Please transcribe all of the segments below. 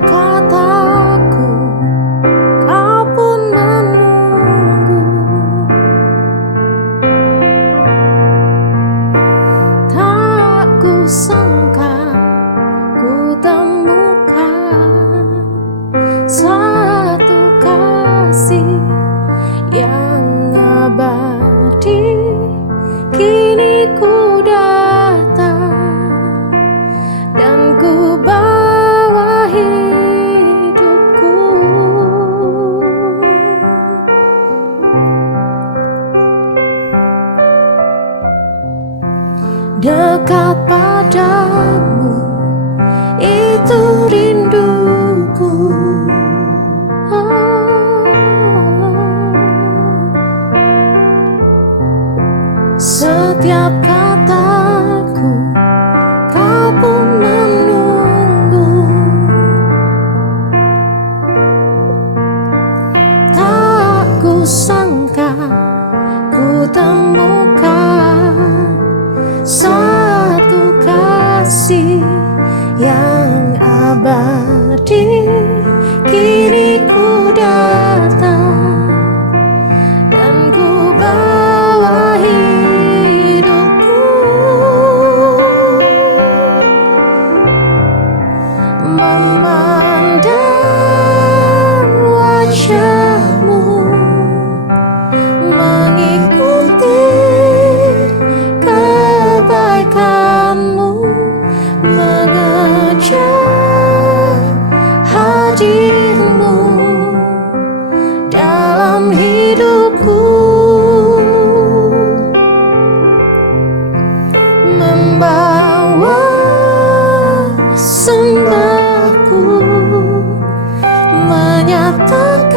dekat aku, kau pun menunggu. Tak kusangka ku temukan satu kasih yang abadi. Kini ku datang dan ku bawa hidupku. Dekat padamu, itu rinduku. Setiap kataku, kau pun menunggu. Tak kusangka ku temukan satu kasih yang abadi. Kini ku datang dan ku bawa hidupku. Memandang wajahmu, mengikuti kebaikanmu, mengejar hadirmu dalam hidupku. Membawa sembahku, menyatakan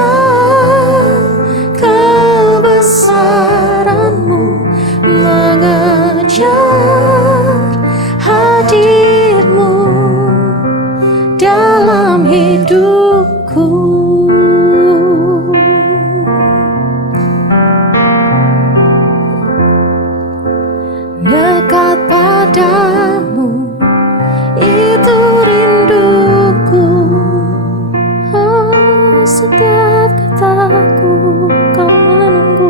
kebesaranmu, mengejar hadirmu dalam hidupku. Dekat padamu, itu rinduku. Setiap kataku kau menunggu.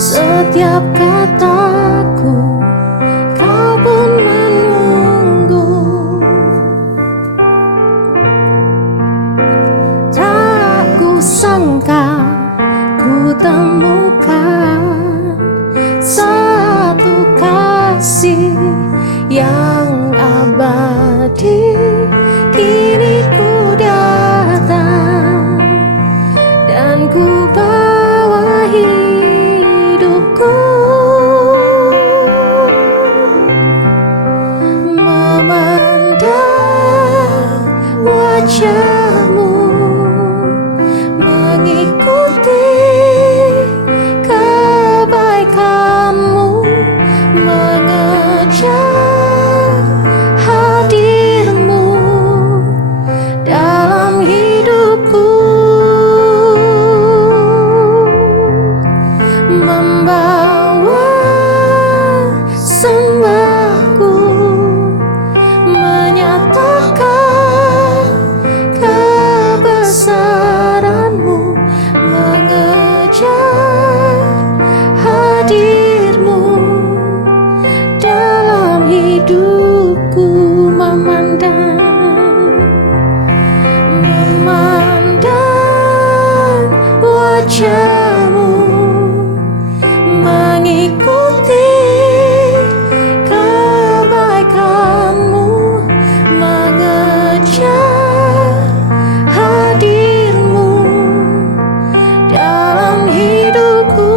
Setiap kataku kau pun menunggu. Tak kusangka ku temukan satu kasih yang abadi. Kini ku datang dan ku bawa hidupku. Memandang wajahmu, mengikuti kebaikanmu, mengejar hadirmu dalam hidupku. Membawa sembahku, menyatakan kebesaranmu, mengejar hadirmu dalam hidupku. Memandang wajahmu, mengikuti kebaikanmu, mengejar hadirmu dalam hidupku.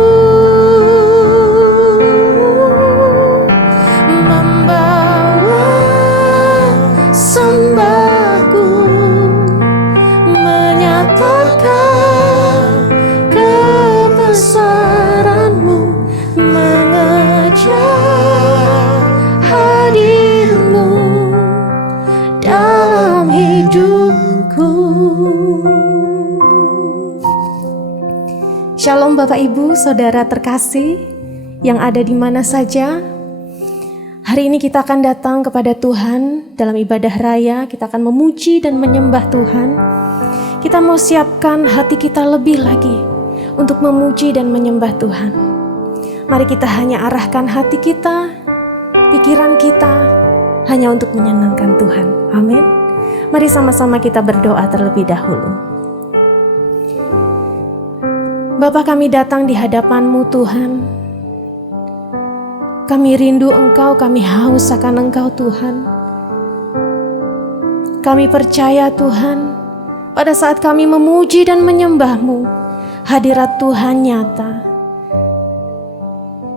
Membawa sembahku, menyatakan kebesaranmu, mengejar hadirmu dalam hidupku. Shalom Bapak Ibu, Saudara terkasih yang ada di mana saja. Hari ini kita akan datang kepada Tuhan dalam ibadah raya. Kita akan memuji dan menyembah Tuhan. Kita mau siapkan hati kita lebih lagi untuk memuji dan menyembah Tuhan. Mari kita hanya arahkan hati kita, pikiran kita hanya untuk menyenangkan Tuhan. Amin. Mari sama-sama kita berdoa terlebih dahulu. Bapa, kami datang di hadapan-Mu Tuhan. Kami rindu Engkau, kami haus akan Engkau Tuhan. Kami percaya Tuhan, pada saat kami memuji dan menyembah-Mu, hadirat Tuhan nyata.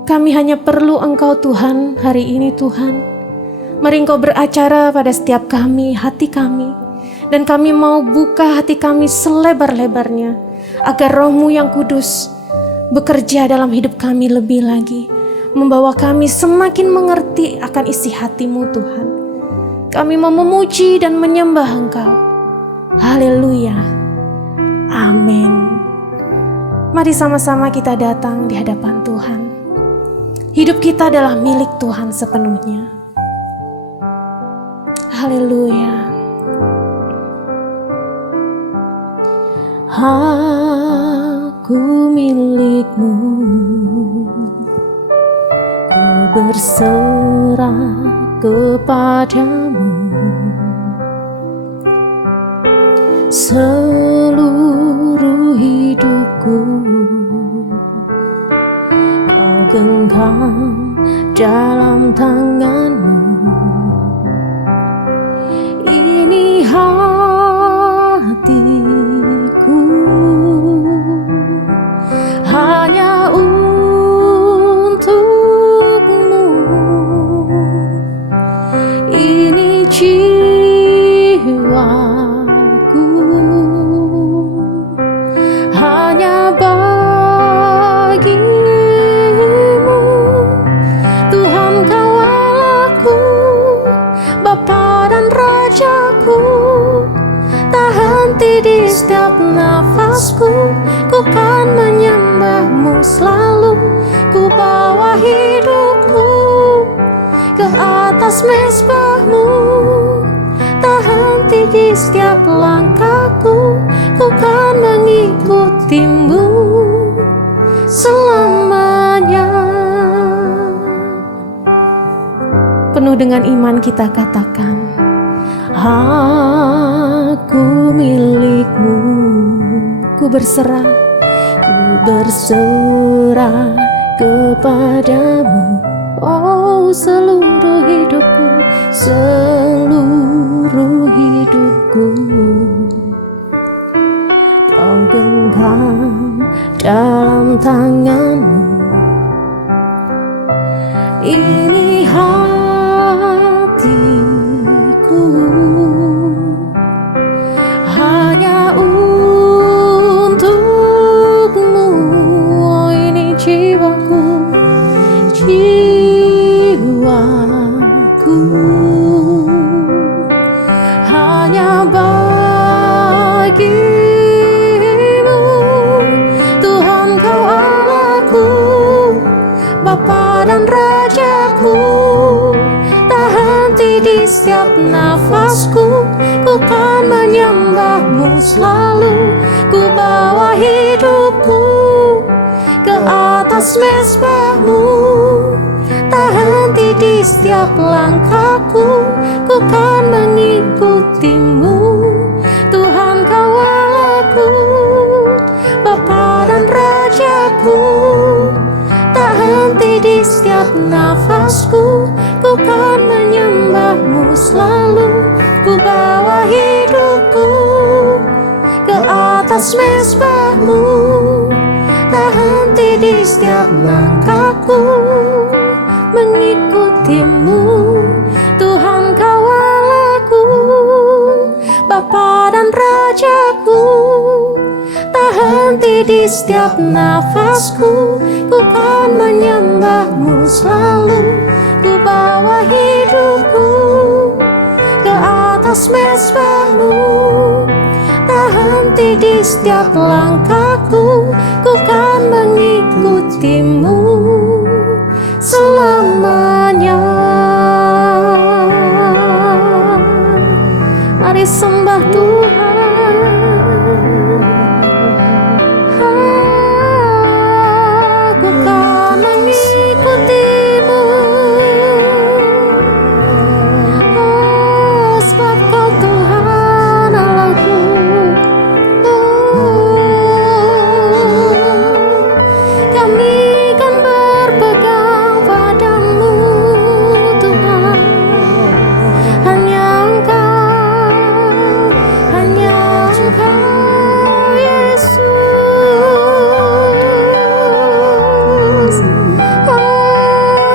Kami hanya perlu Engkau Tuhan hari ini Tuhan. Mari Engkau beracara pada setiap kami, hati kami. Dan kami mau buka hati kami selebar-lebarnya, agar Roh-Mu yang kudus bekerja dalam hidup kami lebih lagi, membawa kami semakin mengerti akan isi hati-Mu Tuhan. Kami mau memuji dan menyembah Engkau. Haleluya. Amin. Mari sama-sama kita datang di hadapan Tuhan. Hidup kita adalah milik Tuhan sepenuhnya. Haleluya. Aku milik-Mu, ku berserah kepada-Mu. Seluruh hidupku Kau genggam dalam tangan-Mu. Ini hatiku hanya untuk-Mu. Ini jiwaku hanya bagi-Mu. Tuhan Kau Allahku, Bapa dan Rajaku. Tak henti di setiap nafasku, ku kan menyembah-Mu selalu. Ku bawa hidupku ke atas mezbah-Mu. Tak henti di setiap langkahku, ku kan mengikuti-Mu selamanya. Penuh dengan iman kita katakan, aku milik-Mu, ku berserah kepada-Mu. Oh, seluruh hidupku Kau genggam dalam tangan-Mu. Ini hatiku hanya untuk-Mu. Oh, ini jiwaku hanya bagi-Mu. Tuhan Kau Allahku, Bapa dan Rajaku. Tak henti di setiap nafasku, ku kan menyembah-Mu selalu. Ku bawa hidupku ke atas mezbah-Mu. Tak henti di setiap langkahku, ku kan mengikuti-Mu. Tuhan Kau Allahku, Bapa dan Rajaku. Tak henti di setiap nafasku, ku kan menyembah-Mu selalu. Ku bawa hidupku ke atas mezbah-Mu. Tak henti di setiap langkahku, mengikuti-Mu. Tuhan Kau Allahku, Bapa dan Rajaku. Tak henti di setiap nafasku, ku kan menyembah-Mu selalu. Ku bawa hidupku ke atas mezbah-Mu. Tak henti di setiap langkahku, ku kan mengikuti-Mu selamanya. Tuhan. Aku kan mengikutimu, sebab Kau Tuhan Allahku. Kami kan berpegang padamu Tuhan. Hanya Engkau Yesus.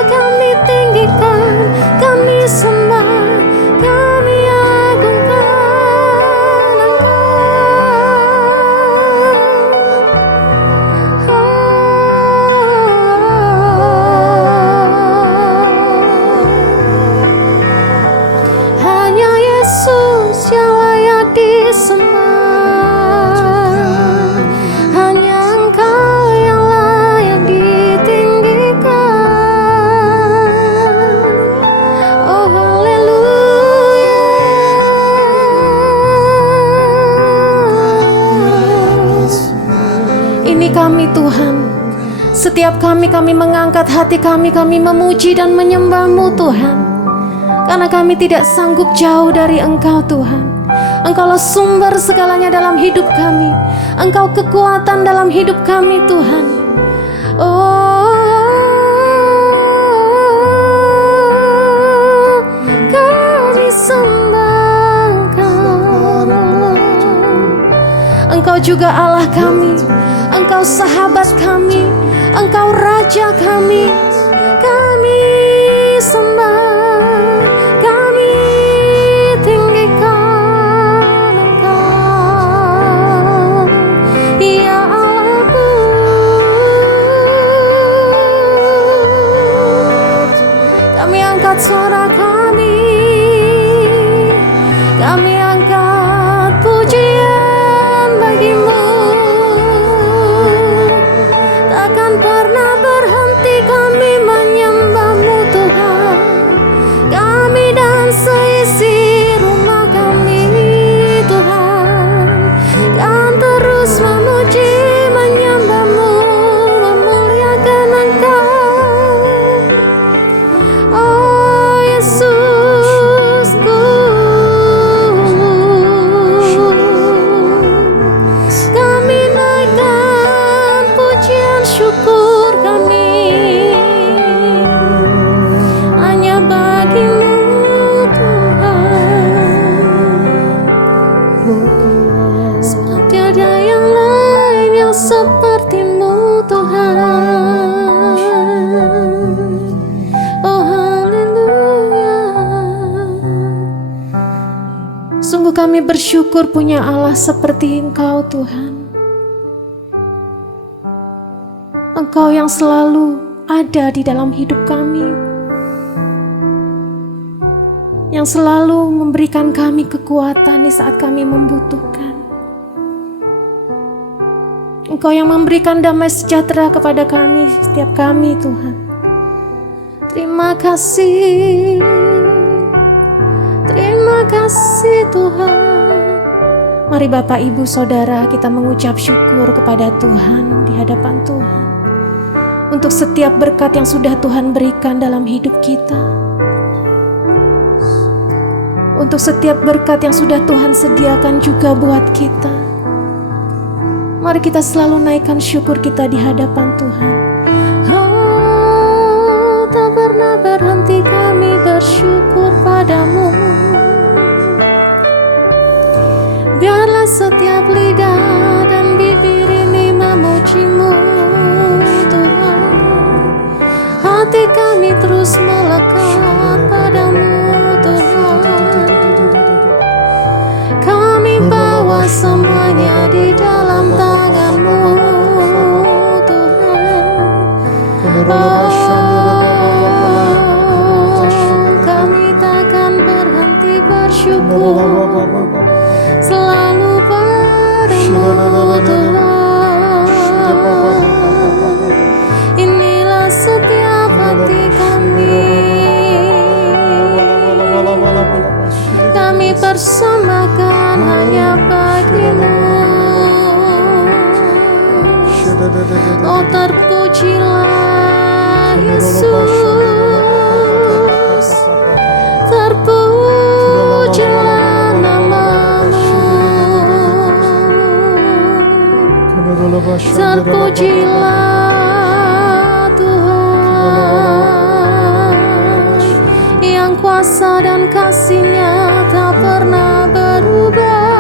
Kami tinggikan, kami sembah, kami agungkan Engkau. Hanya Yesus yang layak disembah, hanya Engkau yang layak ditinggikan. Oh haleluya. Ini kami Tuhan. Setiap kami mengangkat hati kami memuji dan menyembah-Mu Tuhan. Karena kami tidak sanggup jauh dari Engkau Tuhan. Engkaulah sumber segalanya dalam hidup kami. Engkau kekuatan dalam hidup kami Tuhan. Kami sembah Engkau. Engkau juga Allah kami. Engkau sahabat kami. Engkau Raja kami. Kami sembah, kami tinggikan Engkau, ya Allahku. Kami angkat suara kami angkat pujian bagi-Mu. Takkan pernah berhenti kami menyembah-Mu Tuhan. Kami dan seisi rumah kami Tuhan kan terus memuji, menyembah-Mu, memuliakan Engkau. Oh Yesusku, kami naikkan pujian syukur kami hanya bagi-Mu Tuhan. Sebab tiada yang lain yang seperti-Mu Tuhan. Oh haleluya. Sungguh kami bersyukur punya Allah seperti Engkau Tuhan. Engkau yang selalu ada di dalam hidup kami, yang selalu memberikan kami kekuatan di saat kami membutuhkan. Engkau yang memberikan damai sejahtera kepada kami, setiap kami Tuhan. Terima kasih Tuhan. Mari Bapak Ibu Saudara, kita mengucap syukur kepada Tuhan di hadapan Tuhan untuk setiap berkat yang sudah Tuhan berikan dalam hidup kita, untuk setiap berkat yang sudah Tuhan sediakan juga buat kita. Mari kita selalu naikkan syukur kita di hadapan Tuhan. Oh, tak pernah berhenti kami bersyukur padamu. Biarlah setiap lidah dan bibir ini memuji-Mu Tuhan. Hati kami terus melekat padamu Tuhan. Kami bawa semuanya di dalam tangan-Mu Tuhan. Kami takkan berhenti bersyukur selalu padamu. Oh terpujilah Yesus, terpujilah namamu, terpujilah Tuhan yang kuasa dan kasih-Nya tak pernah berubah.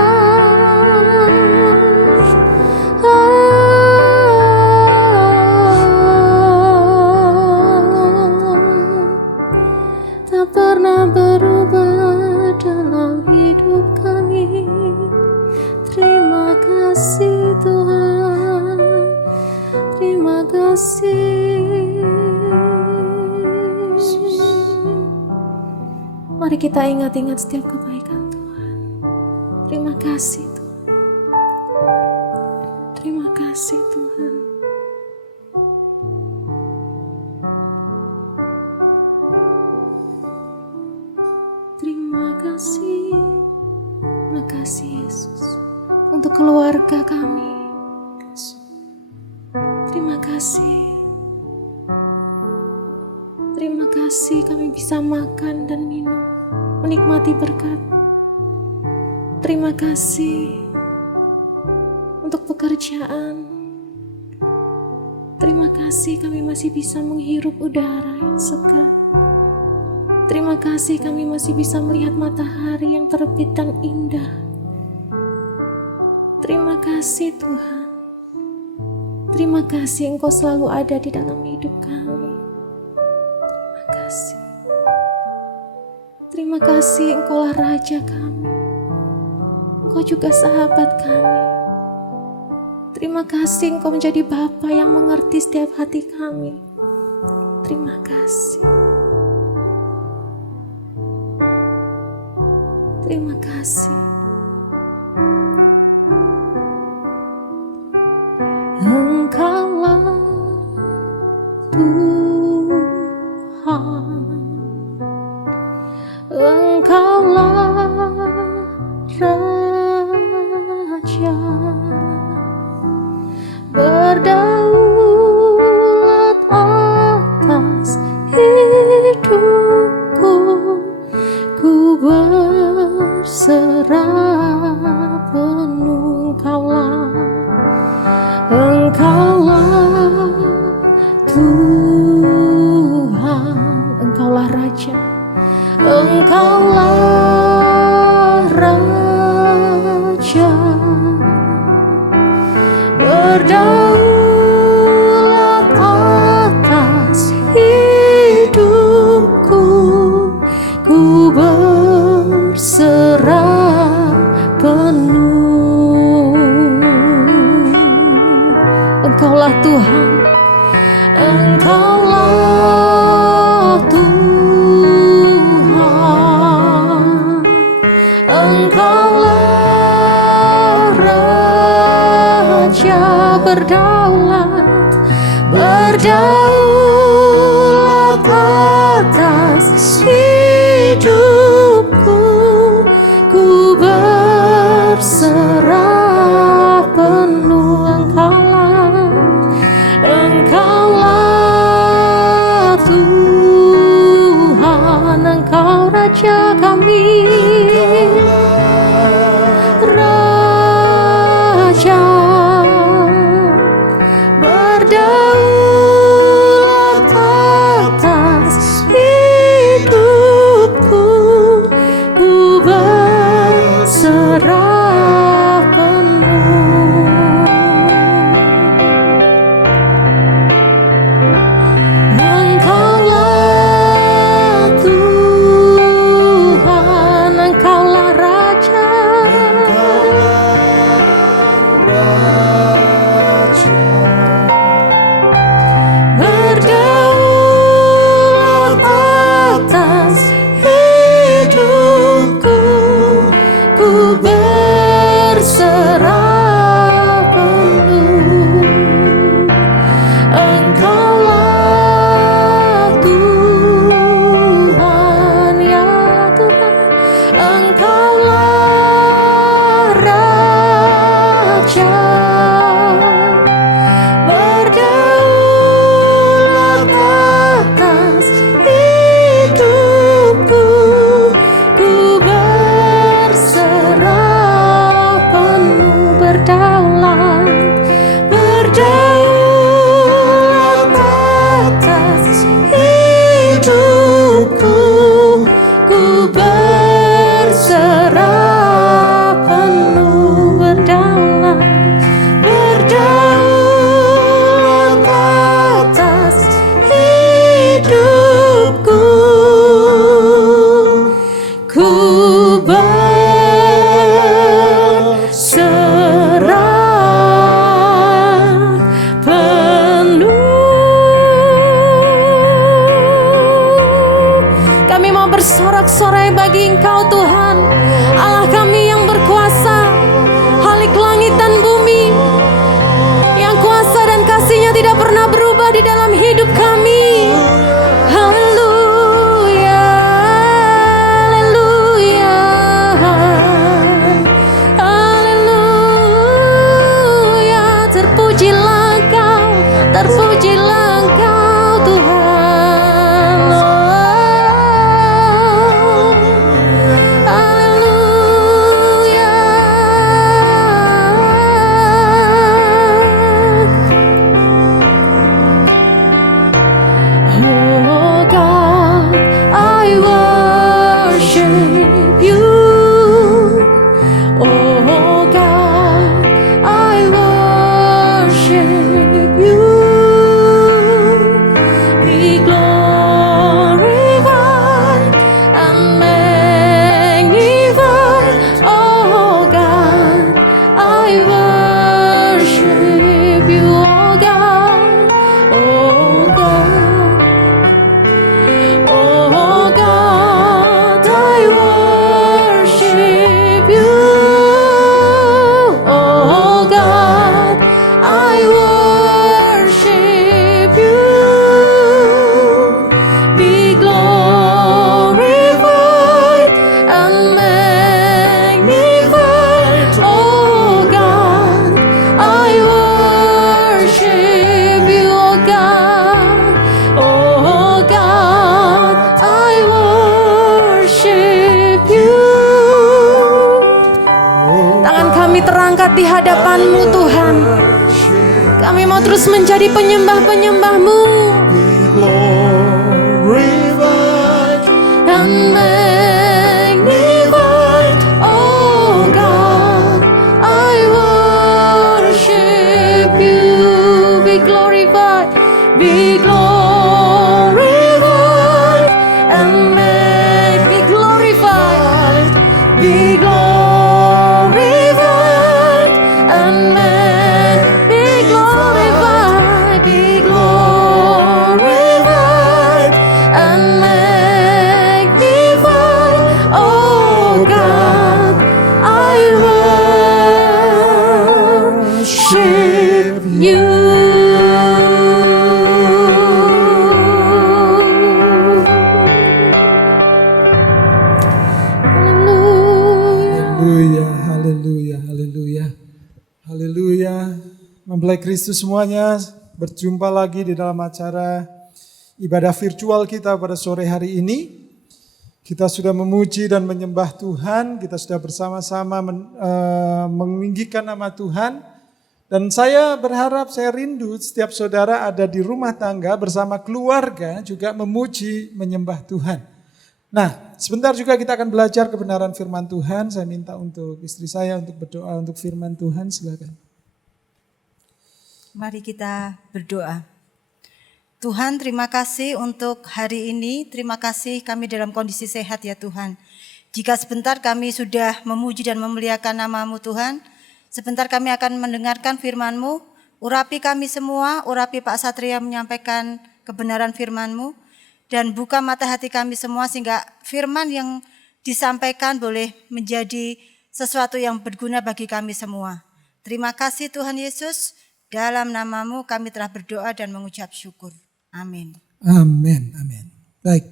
Tak pernah berubah dalam hidup kami. Terima kasih Tuhan, terima kasih. Mari kita ingat-ingat setiap kebaikan Tuhan. Terima kasih Tuhan, terima kasih Tuhan. Terima kasih Yesus untuk keluarga kami. Terima kasih kami bisa makan dan minum, menikmati berkat. Terima kasih untuk pekerjaan. Terima kasih kami masih bisa menghirup udara yang segar. Terima kasih kami masih bisa melihat matahari yang terbit dan indah. Terima kasih Tuhan. Terima kasih Engkau selalu ada di dalam hidup kami. Terima kasih. Terima kasih Engkaulah Raja kami. Engkau juga sahabat kami. Terima kasih Engkau menjadi Bapa yang mengerti setiap hati kami. Terima kasih. Terima kasih. Engkaulah Tuhan, Engkaulah Raja, berdaulat atas hidupku. Ku berserah penuh, Engkaulah Tuhan, Engkaulah Raja, Engkaulah Raja, berdaulat atas hidupku. Ku berserah penuh. Engkaulah Tuhan, Engkaulah Tuhan, Engkaulah Raja, berdaulat atas hidupku. Ku berserah penuh. Engkaulah Tuhan, Engkau Raja kami, Raja, berdaulat atas hidupku. Ku berserah penuh. Engkaulah Tuhan, Engkaulah Raja, berdaulat atas hidupku. Ku berserah penuh. Engkaulah Tuhan, ya Tuhan, Engkaulah Raja, berdaulat Tangan kami terangkat di hadapan-Mu Tuhan. Kami mau terus menjadi penyembah-penyembah-Mu. And magnified, oh God, I worship You. Be glorified, be glorified, and be glorified, be glorified, and be glorified, be glorified, and oh God, I worship You. Haleluya, haleluya, haleluya, haleluya. Mempelai Kristus semuanya, berjumpa lagi di dalam acara ibadah virtual kita pada sore hari ini. Kita sudah memuji dan menyembah Tuhan, kita sudah bersama-sama meninggikan nama Tuhan. Dan saya berharap, saya rindu setiap saudara ada di rumah tangga bersama keluarga juga memuji, menyembah Tuhan. Nah, sebentar juga kita akan belajar kebenaran firman Tuhan. Saya minta untuk istri saya untuk berdoa untuk firman Tuhan, silakan. Mari kita berdoa. Tuhan, terima kasih untuk hari ini. Terima kasih kami dalam kondisi sehat ya Tuhan. Jika sebentar kami sudah memuji dan memuliakan nama-Mu Tuhan, sebentar kami akan mendengarkan firman-Mu. Urapi kami semua, urapi Pak Satria menyampaikan kebenaran firman-Mu, dan buka mata hati kami semua sehingga firman yang disampaikan boleh menjadi sesuatu yang berguna bagi kami semua. Terima kasih Tuhan Yesus, dalam nama-Mu kami telah berdoa dan mengucap syukur. Amin. Amin, amin. Baik.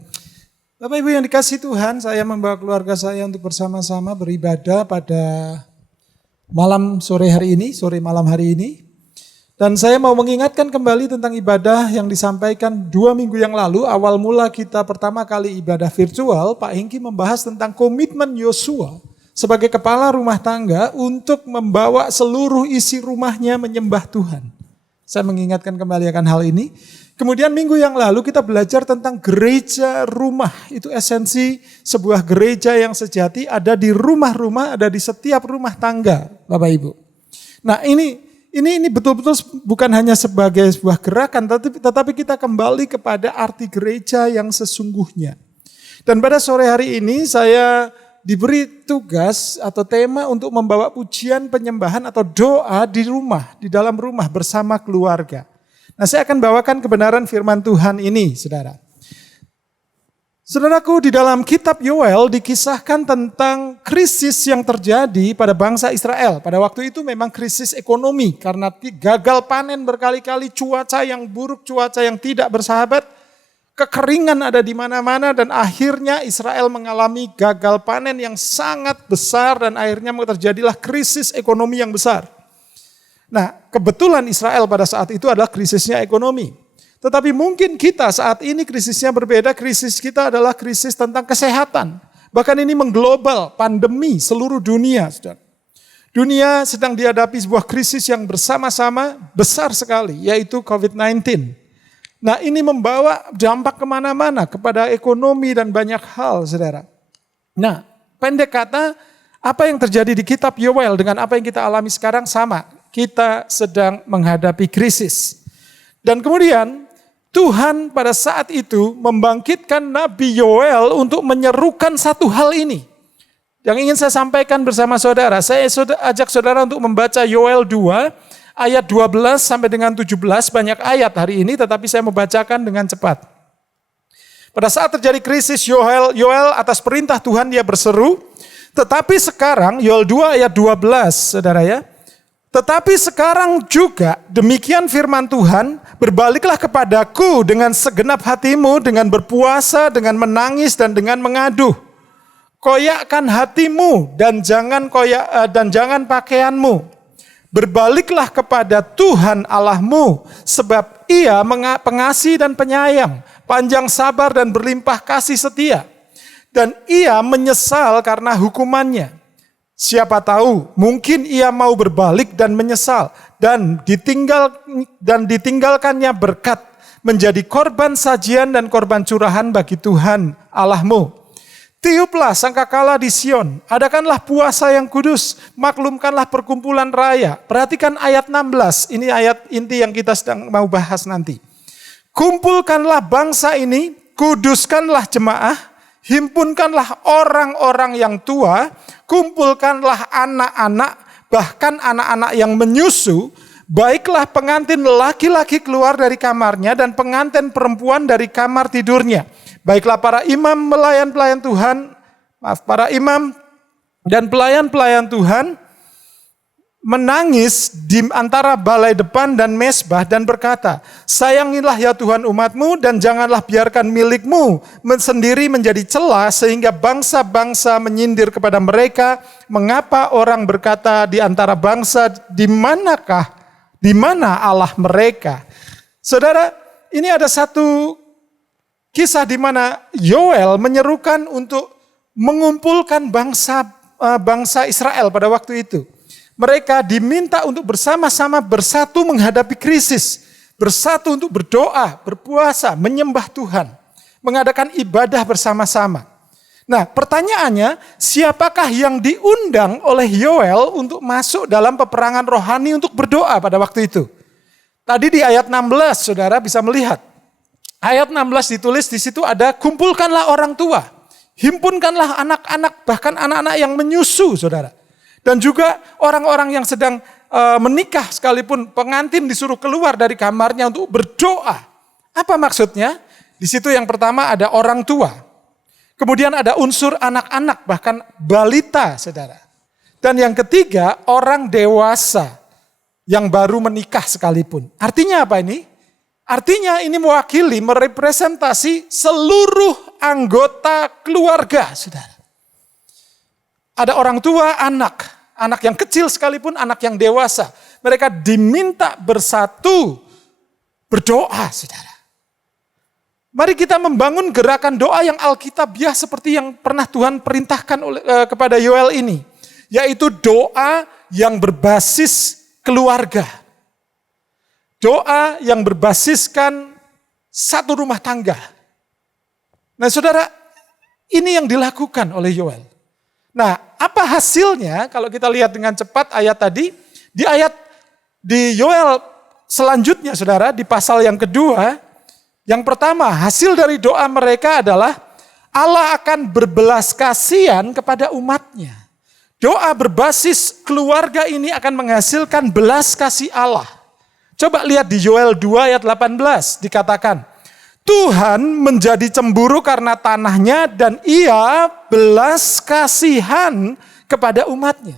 Bapak Ibu yang dikasihi Tuhan, saya membawa keluarga saya untuk bersama-sama beribadah pada sore malam hari ini. Dan saya mau mengingatkan kembali tentang ibadah yang disampaikan 2 minggu yang lalu. Awal mula kita pertama kali ibadah virtual, Pak Hengki membahas tentang komitmen Yosua sebagai kepala rumah tangga untuk membawa seluruh isi rumahnya menyembah Tuhan. Saya mengingatkan kembali akan hal ini. Kemudian minggu yang lalu kita belajar tentang gereja rumah. Itu esensi sebuah gereja yang sejati ada di rumah-rumah, ada di setiap rumah tangga, Bapak Ibu. Nah ini betul-betul bukan hanya sebagai sebuah gerakan, tetapi kita kembali kepada arti gereja yang sesungguhnya. Dan pada sore hari ini saya diberi tugas atau tema untuk membawa pujian penyembahan atau doa di rumah, di dalam rumah bersama keluarga. Nah, saya akan bawakan kebenaran firman Tuhan ini, saudara. Saudaraku, di dalam kitab Yoel dikisahkan tentang krisis yang terjadi pada bangsa Israel. Pada waktu itu memang krisis ekonomi karena gagal panen berkali-kali, cuaca yang buruk, cuaca yang tidak bersahabat, kekeringan ada di mana-mana dan akhirnya Israel mengalami gagal panen yang sangat besar dan akhirnya terjadilah krisis ekonomi yang besar. Nah, kebetulan Israel pada saat itu adalah krisisnya ekonomi. Tetapi mungkin kita saat ini krisisnya berbeda, krisis kita adalah krisis tentang kesehatan. Bahkan ini mengglobal, pandemi seluruh dunia. Saudara. Dunia sedang dihadapi sebuah krisis yang bersama-sama besar sekali, yaitu COVID-19. Nah ini membawa dampak kemana-mana, kepada ekonomi dan banyak hal, saudara. Nah, pendek kata, apa yang terjadi di kitab Yoel dengan apa yang kita alami sekarang sama. Kita sedang menghadapi krisis. Dan kemudian Tuhan pada saat itu membangkitkan Nabi Yoel untuk menyerukan satu hal ini. Yang ingin saya sampaikan bersama saudara, saya ajak saudara untuk membaca Yoel 2 ayat 12 sampai dengan 17, banyak ayat hari ini tetapi saya membacakan dengan cepat. Pada saat terjadi krisis Yoel atas perintah Tuhan dia berseru, tetapi sekarang Yoel 2 ayat 12 saudara ya. Tetapi sekarang juga demikian firman Tuhan, berbaliklah kepadaku dengan segenap hatimu, dengan berpuasa, dengan menangis dan dengan mengaduh. Koyakkan hatimu dan jangan pakaianmu. Berbaliklah kepada Tuhan Allahmu, sebab Ia pengasih dan penyayang, panjang sabar dan berlimpah kasih setia. Dan Ia menyesal karena hukumannya. Siapa tahu mungkin ia mau berbalik dan menyesal dan ditinggalkannya berkat menjadi korban sajian dan korban curahan bagi Tuhan Allahmu. Tiuplah sangkakala di Sion, adakanlah puasa yang kudus, maklumkanlah perkumpulan raya. Perhatikan ayat 16, ini ayat inti yang kita sedang mau bahas nanti. Kumpulkanlah bangsa ini, kuduskanlah jemaah, himpunkanlah orang-orang yang tua, kumpulkanlah anak-anak, bahkan anak-anak yang menyusu, baiklah pengantin laki-laki keluar dari kamarnya dan pengantin perempuan dari kamar tidurnya. Baiklah para imam para imam dan pelayan-pelayan Tuhan menangis di antara balai depan dan mezbah dan berkata, sayangilah ya Tuhan umatmu dan janganlah biarkan milikmu sendiri menjadi celah sehingga bangsa-bangsa menyindir kepada mereka. Mengapa orang berkata di antara bangsa, di mana Allah mereka? Saudara, ini ada satu kisah di mana Yoel menyerukan untuk mengumpulkan bangsa Israel pada waktu itu. Mereka diminta untuk bersama-sama bersatu menghadapi krisis, bersatu untuk berdoa, berpuasa, menyembah Tuhan, mengadakan ibadah bersama-sama. Nah, pertanyaannya, siapakah yang diundang oleh Yoel untuk masuk dalam peperangan rohani untuk berdoa pada waktu itu? Tadi di ayat 16, saudara bisa melihat. Ayat 16 ditulis di situ ada kumpulkanlah orang tua, himpunkanlah anak-anak, bahkan anak-anak yang menyusu, saudara. Dan juga orang-orang yang sedang menikah sekalipun pengantin disuruh keluar dari kamarnya untuk berdoa. Apa maksudnya? Di situ yang pertama ada orang tua. Kemudian ada unsur anak-anak, bahkan balita, saudara. Dan yang ketiga orang dewasa yang baru menikah sekalipun. Artinya apa ini? Artinya ini mewakili, merepresentasi seluruh anggota keluarga, saudara. Ada orang tua, anak yang kecil sekalipun, anak yang dewasa. Mereka diminta bersatu berdoa, saudara. Mari kita membangun gerakan doa yang alkitabiah seperti yang pernah Tuhan perintahkan kepada Yoel ini. Yaitu doa yang berbasis keluarga. Doa yang berbasiskan satu rumah tangga. Nah saudara, ini yang dilakukan oleh Yoel. Nah apa hasilnya kalau kita lihat dengan cepat ayat tadi. Di Yoel selanjutnya saudara, di pasal yang kedua. Yang pertama, hasil dari doa mereka adalah Allah akan berbelas kasihan kepada umatnya. Doa berbasis keluarga ini akan menghasilkan belas kasih Allah. Coba lihat di Yoel 2 ayat 18 dikatakan, Tuhan menjadi cemburu karena tanahnya dan ia belas kasihan kepada umatnya.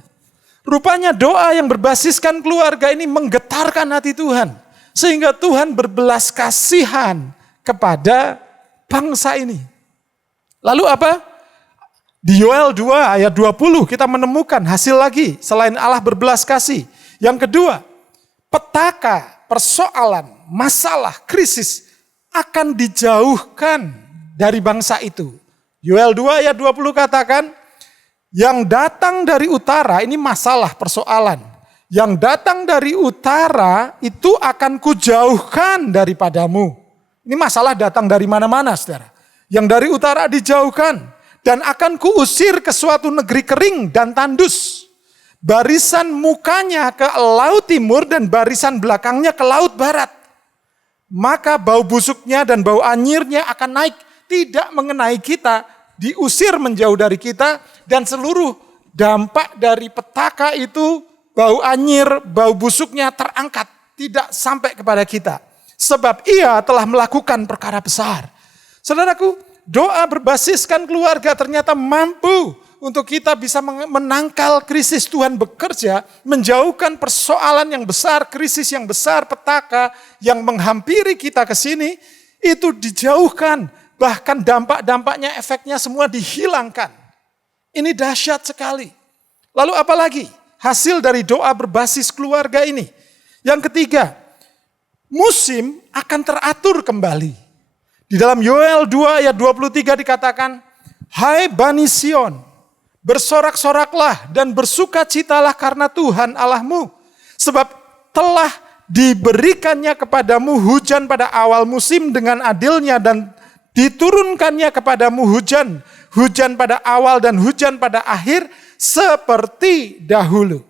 Rupanya doa yang berbasiskan keluarga ini menggetarkan hati Tuhan. Sehingga Tuhan berbelas kasihan kepada bangsa ini. Lalu apa? Di Yoel 2 ayat 20 kita menemukan hasil lagi selain Allah berbelas kasih. Yang kedua, petaka, persoalan, masalah, krisis akan dijauhkan dari bangsa itu. Yoel 2 ayat 20 katakan, yang datang dari utara, ini masalah, persoalan. Yang datang dari utara itu akan kujauhkan daripadamu. Ini masalah datang dari mana-mana, saudara. Yang dari utara dijauhkan. Dan akan kuusir ke suatu negeri kering dan tandus. Barisan mukanya ke laut timur dan barisan belakangnya ke laut barat. Maka bau busuknya dan bau anyirnya akan naik. Tidak mengenai kita, diusir menjauh dari kita. Dan seluruh dampak dari petaka itu, bau anyir, bau busuknya terangkat. Tidak sampai kepada kita. Sebab ia telah melakukan perkara besar. Saudaraku, doa berbasiskan keluarga ternyata mampu untuk kita bisa menangkal krisis. Tuhan bekerja menjauhkan persoalan yang besar, krisis yang besar, petaka yang menghampiri kita ke sini, itu dijauhkan. Bahkan dampak-dampaknya, efeknya semua dihilangkan. Ini dahsyat sekali. Lalu apa lagi? Hasil dari doa berbasis keluarga ini. Yang ketiga, musim akan teratur kembali. Di dalam Yoel 2 ayat 23 dikatakan, hai Bani Sion, Bersorak-soraklah dan bersukacitalah karena Tuhan Allahmu. Sebab telah diberikannya kepadamu hujan pada awal musim dengan adilnya dan diturunkannya kepadamu hujan pada awal dan hujan pada akhir seperti dahulu.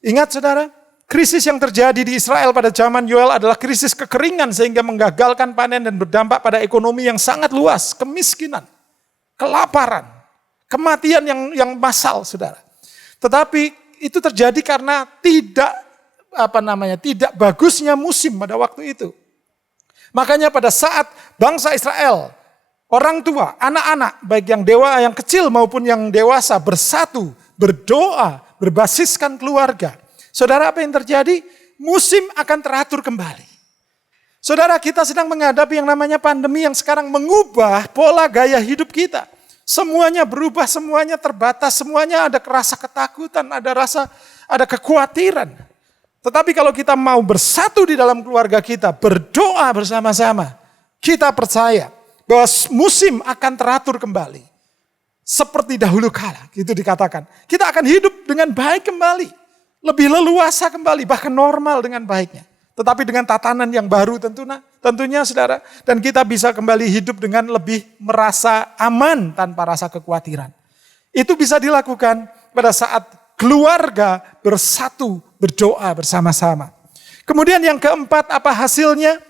Ingat saudara, krisis yang terjadi di Israel pada zaman Yoel adalah krisis kekeringan sehingga menggagalkan panen dan berdampak pada ekonomi yang sangat luas, kemiskinan, kelaparan, kematian yang massal, saudara. Tetapi itu terjadi karena tidak bagusnya musim pada waktu itu. Makanya pada saat bangsa Israel, orang tua, anak-anak, baik yang kecil maupun yang dewasa bersatu, berdoa, berbasiskan keluarga. Saudara, apa yang terjadi? Musim akan teratur kembali. Saudara, kita sedang menghadapi yang namanya pandemi yang sekarang mengubah pola gaya hidup kita. Semuanya berubah, semuanya terbatas, semuanya ada rasa ketakutan, ada kekhawatiran. Tetapi kalau kita mau bersatu di dalam keluarga kita, berdoa bersama-sama, kita percaya bahwa musim akan teratur kembali. Seperti dahulu kala, gitu dikatakan. Kita akan hidup dengan baik kembali. Lebih leluasa kembali, bahkan normal dengan baiknya. Tetapi dengan tatanan yang baru tentunya saudara. Dan kita bisa kembali hidup dengan lebih merasa aman tanpa rasa kekhawatiran. Itu bisa dilakukan pada saat keluarga bersatu berdoa bersama-sama. Kemudian yang keempat, apa hasilnya?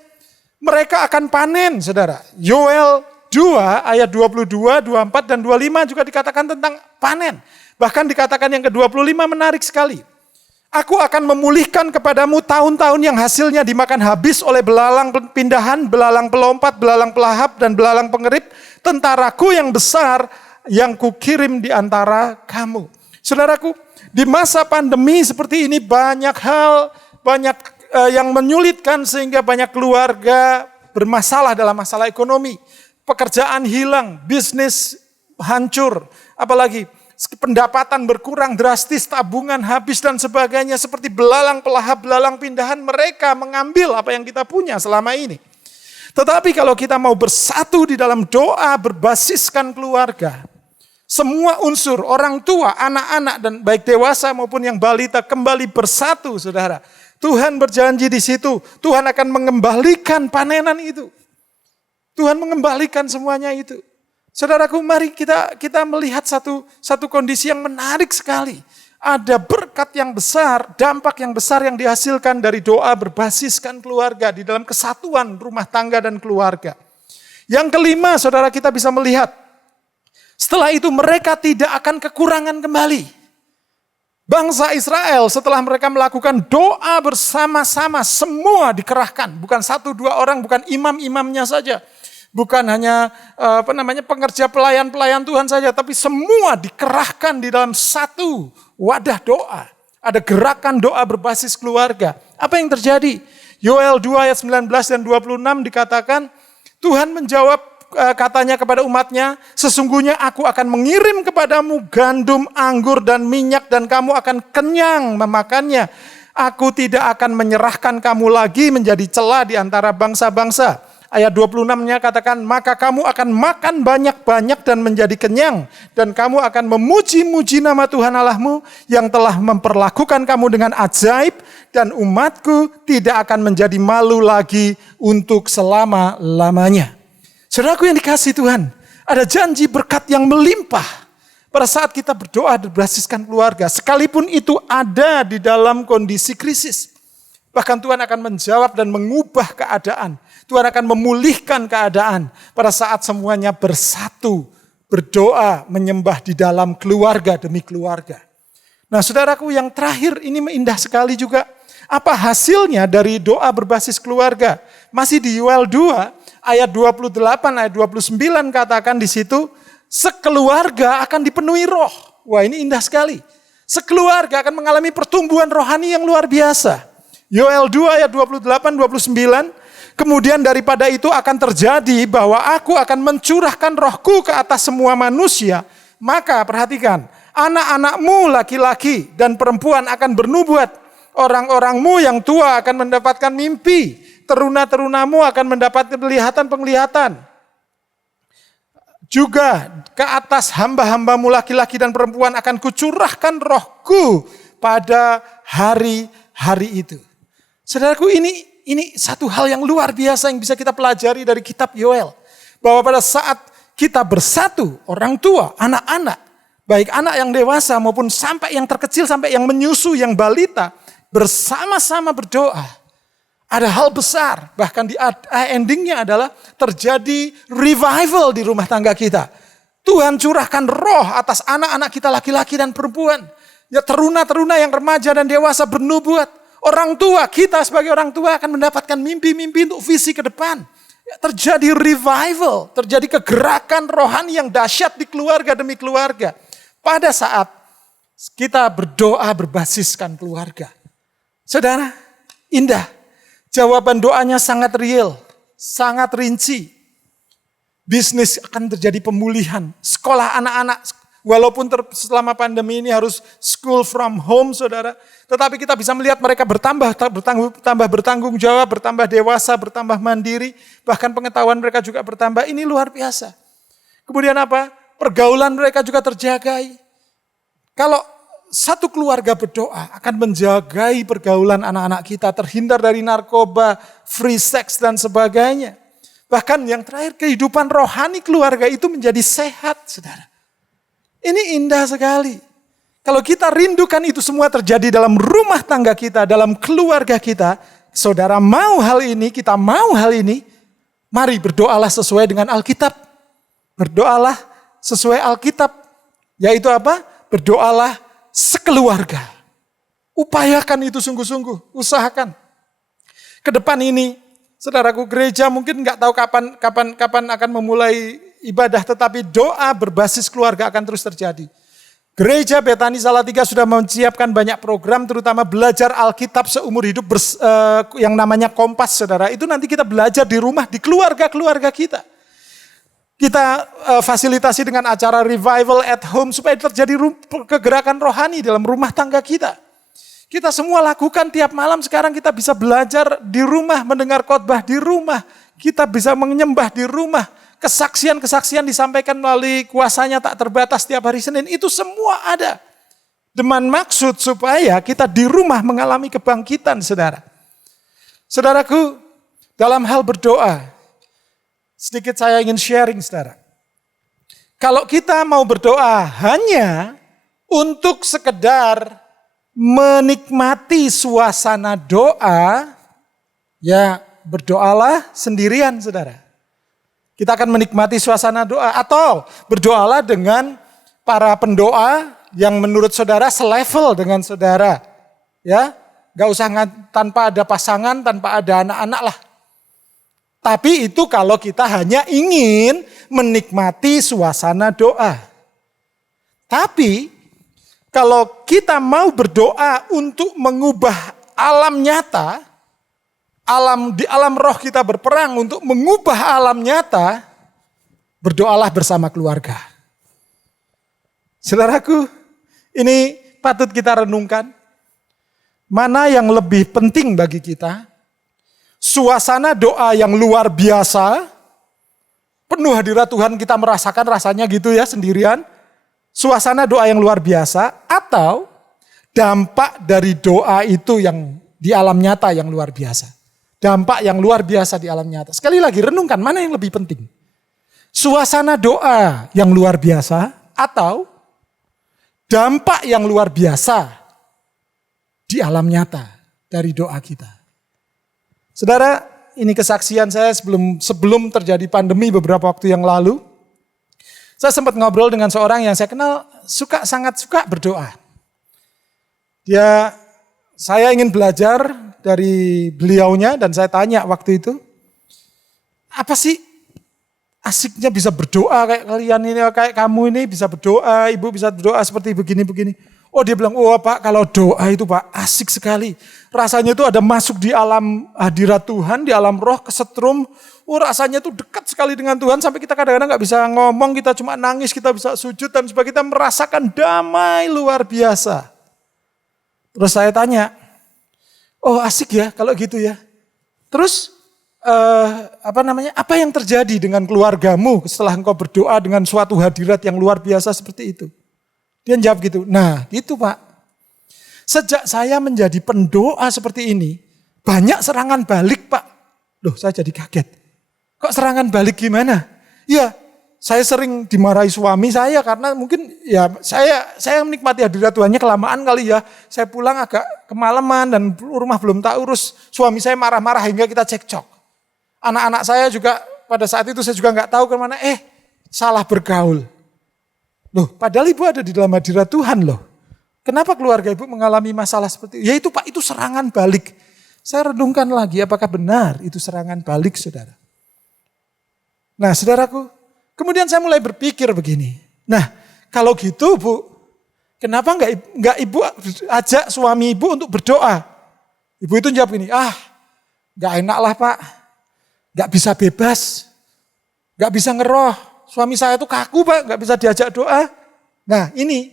Mereka akan panen, saudara. Yoel 2 ayat 22, 24 dan 25 juga dikatakan tentang panen. Bahkan dikatakan yang ke-25 menarik sekali. Aku akan memulihkan kepadamu tahun-tahun yang hasilnya dimakan habis oleh belalang pindahan, belalang pelompat, belalang pelahap, dan belalang pengerip, tentaraku yang besar yang kukirim di antara kamu. Saudaraku, di masa pandemi seperti ini banyak hal, yang menyulitkan sehingga banyak keluarga bermasalah dalam masalah ekonomi. Pekerjaan hilang, bisnis hancur, apalagi pendapatan berkurang drastis, tabungan habis dan sebagainya. Seperti belalang pelahap, belalang pindahan, mereka mengambil apa yang kita punya selama ini. Tetapi kalau kita mau bersatu di dalam doa berbasiskan keluarga, semua unsur, orang tua, anak-anak dan baik dewasa maupun yang balita kembali bersatu, saudara. Tuhan berjanji di situ, Tuhan akan mengembalikan panenan itu. Tuhan mengembalikan semuanya itu. Saudaraku, mari kita melihat satu kondisi yang menarik sekali. Ada berkat yang besar, dampak yang besar yang dihasilkan dari doa berbasiskan keluarga di dalam kesatuan rumah tangga dan keluarga. Yang kelima, saudara, kita bisa melihat setelah itu mereka tidak akan kekurangan kembali. Bangsa Israel setelah mereka melakukan doa bersama-sama, semua dikerahkan. Bukan 1-2 orang, bukan imam-imamnya saja. Bukan hanya pengerja pelayan-pelayan Tuhan saja, tapi semua dikerahkan di dalam satu wadah doa. Ada gerakan doa berbasis keluarga. Apa yang terjadi? Yoel 2 ayat 19 dan 26 dikatakan, Tuhan menjawab katanya kepada umatnya, sesungguhnya aku akan mengirim kepadamu gandum, anggur, dan minyak, dan kamu akan kenyang memakannya. Aku tidak akan menyerahkan kamu lagi menjadi celah di antara bangsa-bangsa. Ayat 26-nya katakan, maka kamu akan makan banyak-banyak dan menjadi kenyang. Dan kamu akan memuji-muji nama Tuhan Allahmu yang telah memperlakukan kamu dengan ajaib. Dan umatku tidak akan menjadi malu lagi untuk selama-lamanya. Saudaraku yang dikasihi Tuhan, ada janji berkat yang melimpah. Pada saat kita berdoa berbasiskan keluarga, sekalipun itu ada di dalam kondisi krisis. Bahkan Tuhan akan menjawab dan mengubah keadaan. Tuhan akan memulihkan keadaan pada saat semuanya bersatu, berdoa, menyembah di dalam keluarga demi keluarga. Nah saudaraku, yang terakhir ini indah sekali juga. Apa hasilnya dari doa berbasis keluarga? Masih di Yoel 2 ayat 28, ayat 29 katakan di situ, sekeluarga akan dipenuhi roh. Wah, ini indah sekali. Sekeluarga akan mengalami pertumbuhan rohani yang luar biasa. Yoel 2 ayat 28, 29, kemudian daripada itu akan terjadi bahwa aku akan mencurahkan rohku ke atas semua manusia. Maka perhatikan, anak-anakmu laki-laki dan perempuan akan bernubuat. Orang-orangmu yang tua akan mendapatkan mimpi. Teruna-terunamu akan mendapat penglihatan-penglihatan. juga ke atas hamba-hambamu laki-laki dan perempuan akan kucurahkan rohku pada hari-hari itu. Saudaraku, ini satu hal yang luar biasa yang bisa kita pelajari dari kitab Yoel. Bahwa pada saat kita bersatu, orang tua, anak-anak, baik anak yang dewasa maupun sampai yang terkecil, sampai yang menyusu, yang balita, bersama-sama berdoa. Ada hal besar, bahkan di endingnya adalah terjadi revival di rumah tangga kita. Tuhan curahkan roh atas anak-anak kita laki-laki dan perempuan. Ya teruna-teruna yang remaja dan dewasa bernubuat. Orang tua, kita sebagai orang tua akan mendapatkan mimpi-mimpi untuk visi ke depan. Ya, terjadi revival, terjadi kegerakan rohani yang dahsyat di keluarga demi keluarga. Pada saat kita berdoa berbasiskan keluarga. Saudara, indah. Jawaban doanya sangat real, sangat rinci. Bisnis akan terjadi pemulihan. Sekolah anak-anak, walaupun selama pandemi ini harus school from home, saudara. Tetapi kita bisa melihat mereka bertambah bertanggung jawab, bertambah dewasa, bertambah mandiri. Bahkan pengetahuan mereka juga bertambah. Ini luar biasa. Kemudian apa? Pergaulan mereka juga terjagai. Kalau satu keluarga berdoa akan menjagai pergaulan anak-anak kita, terhindar dari narkoba, free sex dan sebagainya. Bahkan yang terakhir, kehidupan rohani keluarga itu menjadi sehat, saudara. Ini indah sekali. Kalau kita rindukan itu semua terjadi dalam rumah tangga kita, dalam keluarga kita, saudara mau hal ini, kita mau hal ini, mari berdoalah sesuai dengan Alkitab. Berdoalah sesuai Alkitab. Yaitu apa? Berdoalah sekeluarga. Upayakan itu sungguh-sungguh, usahakan. Ke depan ini, saudaraku, gereja mungkin nggak tahu kapan akan memulai ibadah, tetapi doa berbasis keluarga akan terus terjadi. Gereja Betani Salatiga sudah menyiapkan banyak program, terutama belajar Alkitab seumur hidup yang namanya Kompas, saudara. Itu nanti kita belajar di rumah, di keluarga-keluarga kita. Kita fasilitasi dengan acara revival at home supaya terjadi kegerakan rohani dalam rumah tangga kita. Kita semua lakukan tiap malam sekarang, kita bisa belajar di rumah, mendengar khotbah di rumah. Kita bisa menyembah di rumah. Kesaksian-kesaksian disampaikan melalui kuasanya tak terbatas tiap hari Senin. Itu semua ada. Dengan maksud supaya kita di rumah mengalami kebangkitan, saudara. Saudaraku, dalam hal berdoa, sedikit saya ingin sharing, saudara. Kalau kita mau berdoa hanya untuk sekedar menikmati suasana doa, ya berdoalah sendirian, saudara. Kita akan menikmati suasana doa. Atau berdoalah dengan para pendoa yang menurut saudara selevel dengan saudara. Ya, gak usah tanpa ada pasangan, tanpa ada anak-anak lah. Tapi itu kalau kita hanya ingin menikmati suasana doa. Tapi kalau kita mau berdoa untuk mengubah alam nyata, di alam roh kita berperang untuk mengubah alam nyata, berdoalah bersama keluarga. Saudaraku, ini patut kita renungkan. Mana yang lebih penting bagi kita? Suasana doa yang luar biasa, penuh hadirat Tuhan, kita merasakan rasanya gitu ya sendirian. Suasana doa yang luar biasa, atau dampak dari doa itu yang di alam nyata yang luar biasa. Dampak yang luar biasa di alam nyata. Sekali lagi renungkan mana yang lebih penting. Suasana doa yang luar biasa atau dampak yang luar biasa di alam nyata dari doa kita. Saudara, ini kesaksian saya sebelum terjadi pandemi beberapa waktu yang lalu. Saya sempat ngobrol dengan seorang yang saya kenal sangat suka berdoa. Saya ingin belajar dari beliaunya dan saya tanya waktu itu, apa sih asiknya bisa berdoa kayak kalian ini, kayak kamu ini bisa berdoa, ibu bisa berdoa seperti begini-begini. Oh dia bilang, oh Pak kalau doa itu Pak asik sekali. Rasanya itu ada masuk di alam hadirat Tuhan, di alam roh kesetrum. Oh rasanya itu dekat sekali dengan Tuhan sampai kita kadang-kadang gak bisa ngomong, kita cuma nangis, kita bisa sujud dan sebagainya. Kita merasakan damai luar biasa. Terus saya tanya, oh asik ya kalau gitu ya. Terus apa yang terjadi dengan keluargamu setelah engkau berdoa dengan suatu hadirat yang luar biasa seperti itu? Dia jawab gitu, nah gitu Pak. Sejak saya menjadi pendoa seperti ini, banyak serangan balik Pak. Loh saya jadi kaget. Kok serangan balik gimana? Ya saya sering dimarahi suami saya karena mungkin ya saya menikmati hadirat Tuhannya kelamaan kali ya. Saya pulang agak kemalaman dan rumah belum tak urus. Suami saya marah-marah hingga kita cekcok. Anak-anak saya juga pada saat itu saya juga nggak tahu kemana. Salah bergaul. Loh padahal ibu ada di dalam hadirat Tuhan loh. Kenapa keluarga ibu mengalami masalah seperti itu? Ya itu Pak itu serangan balik. Saya renungkan lagi apakah benar itu serangan balik saudara. Nah saudaraku, kemudian saya mulai berpikir begini. Nah kalau gitu Bu, kenapa nggak ibu ajak suami ibu untuk berdoa? Ibu itu jawab gini, nggak enak lah Pak, nggak bisa bebas, nggak bisa ngeroh. Suami saya itu kaku Pak, nggak bisa diajak doa. Nah ini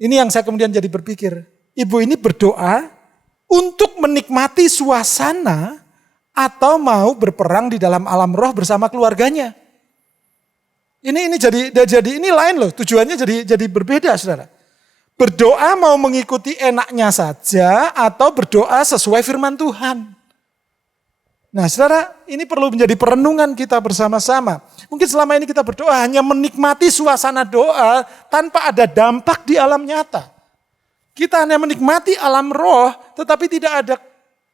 yang saya kemudian jadi berpikir. Ibu ini berdoa untuk menikmati suasana atau mau berperang di dalam alam roh bersama keluarganya. Ini jadi ini lain loh, tujuannya jadi berbeda saudara. Berdoa mau mengikuti enaknya saja atau berdoa sesuai firman Tuhan. Nah saudara, ini perlu menjadi perenungan kita bersama-sama. Mungkin selama ini kita berdoa hanya menikmati suasana doa tanpa ada dampak di alam nyata. Kita hanya menikmati alam roh tetapi tidak ada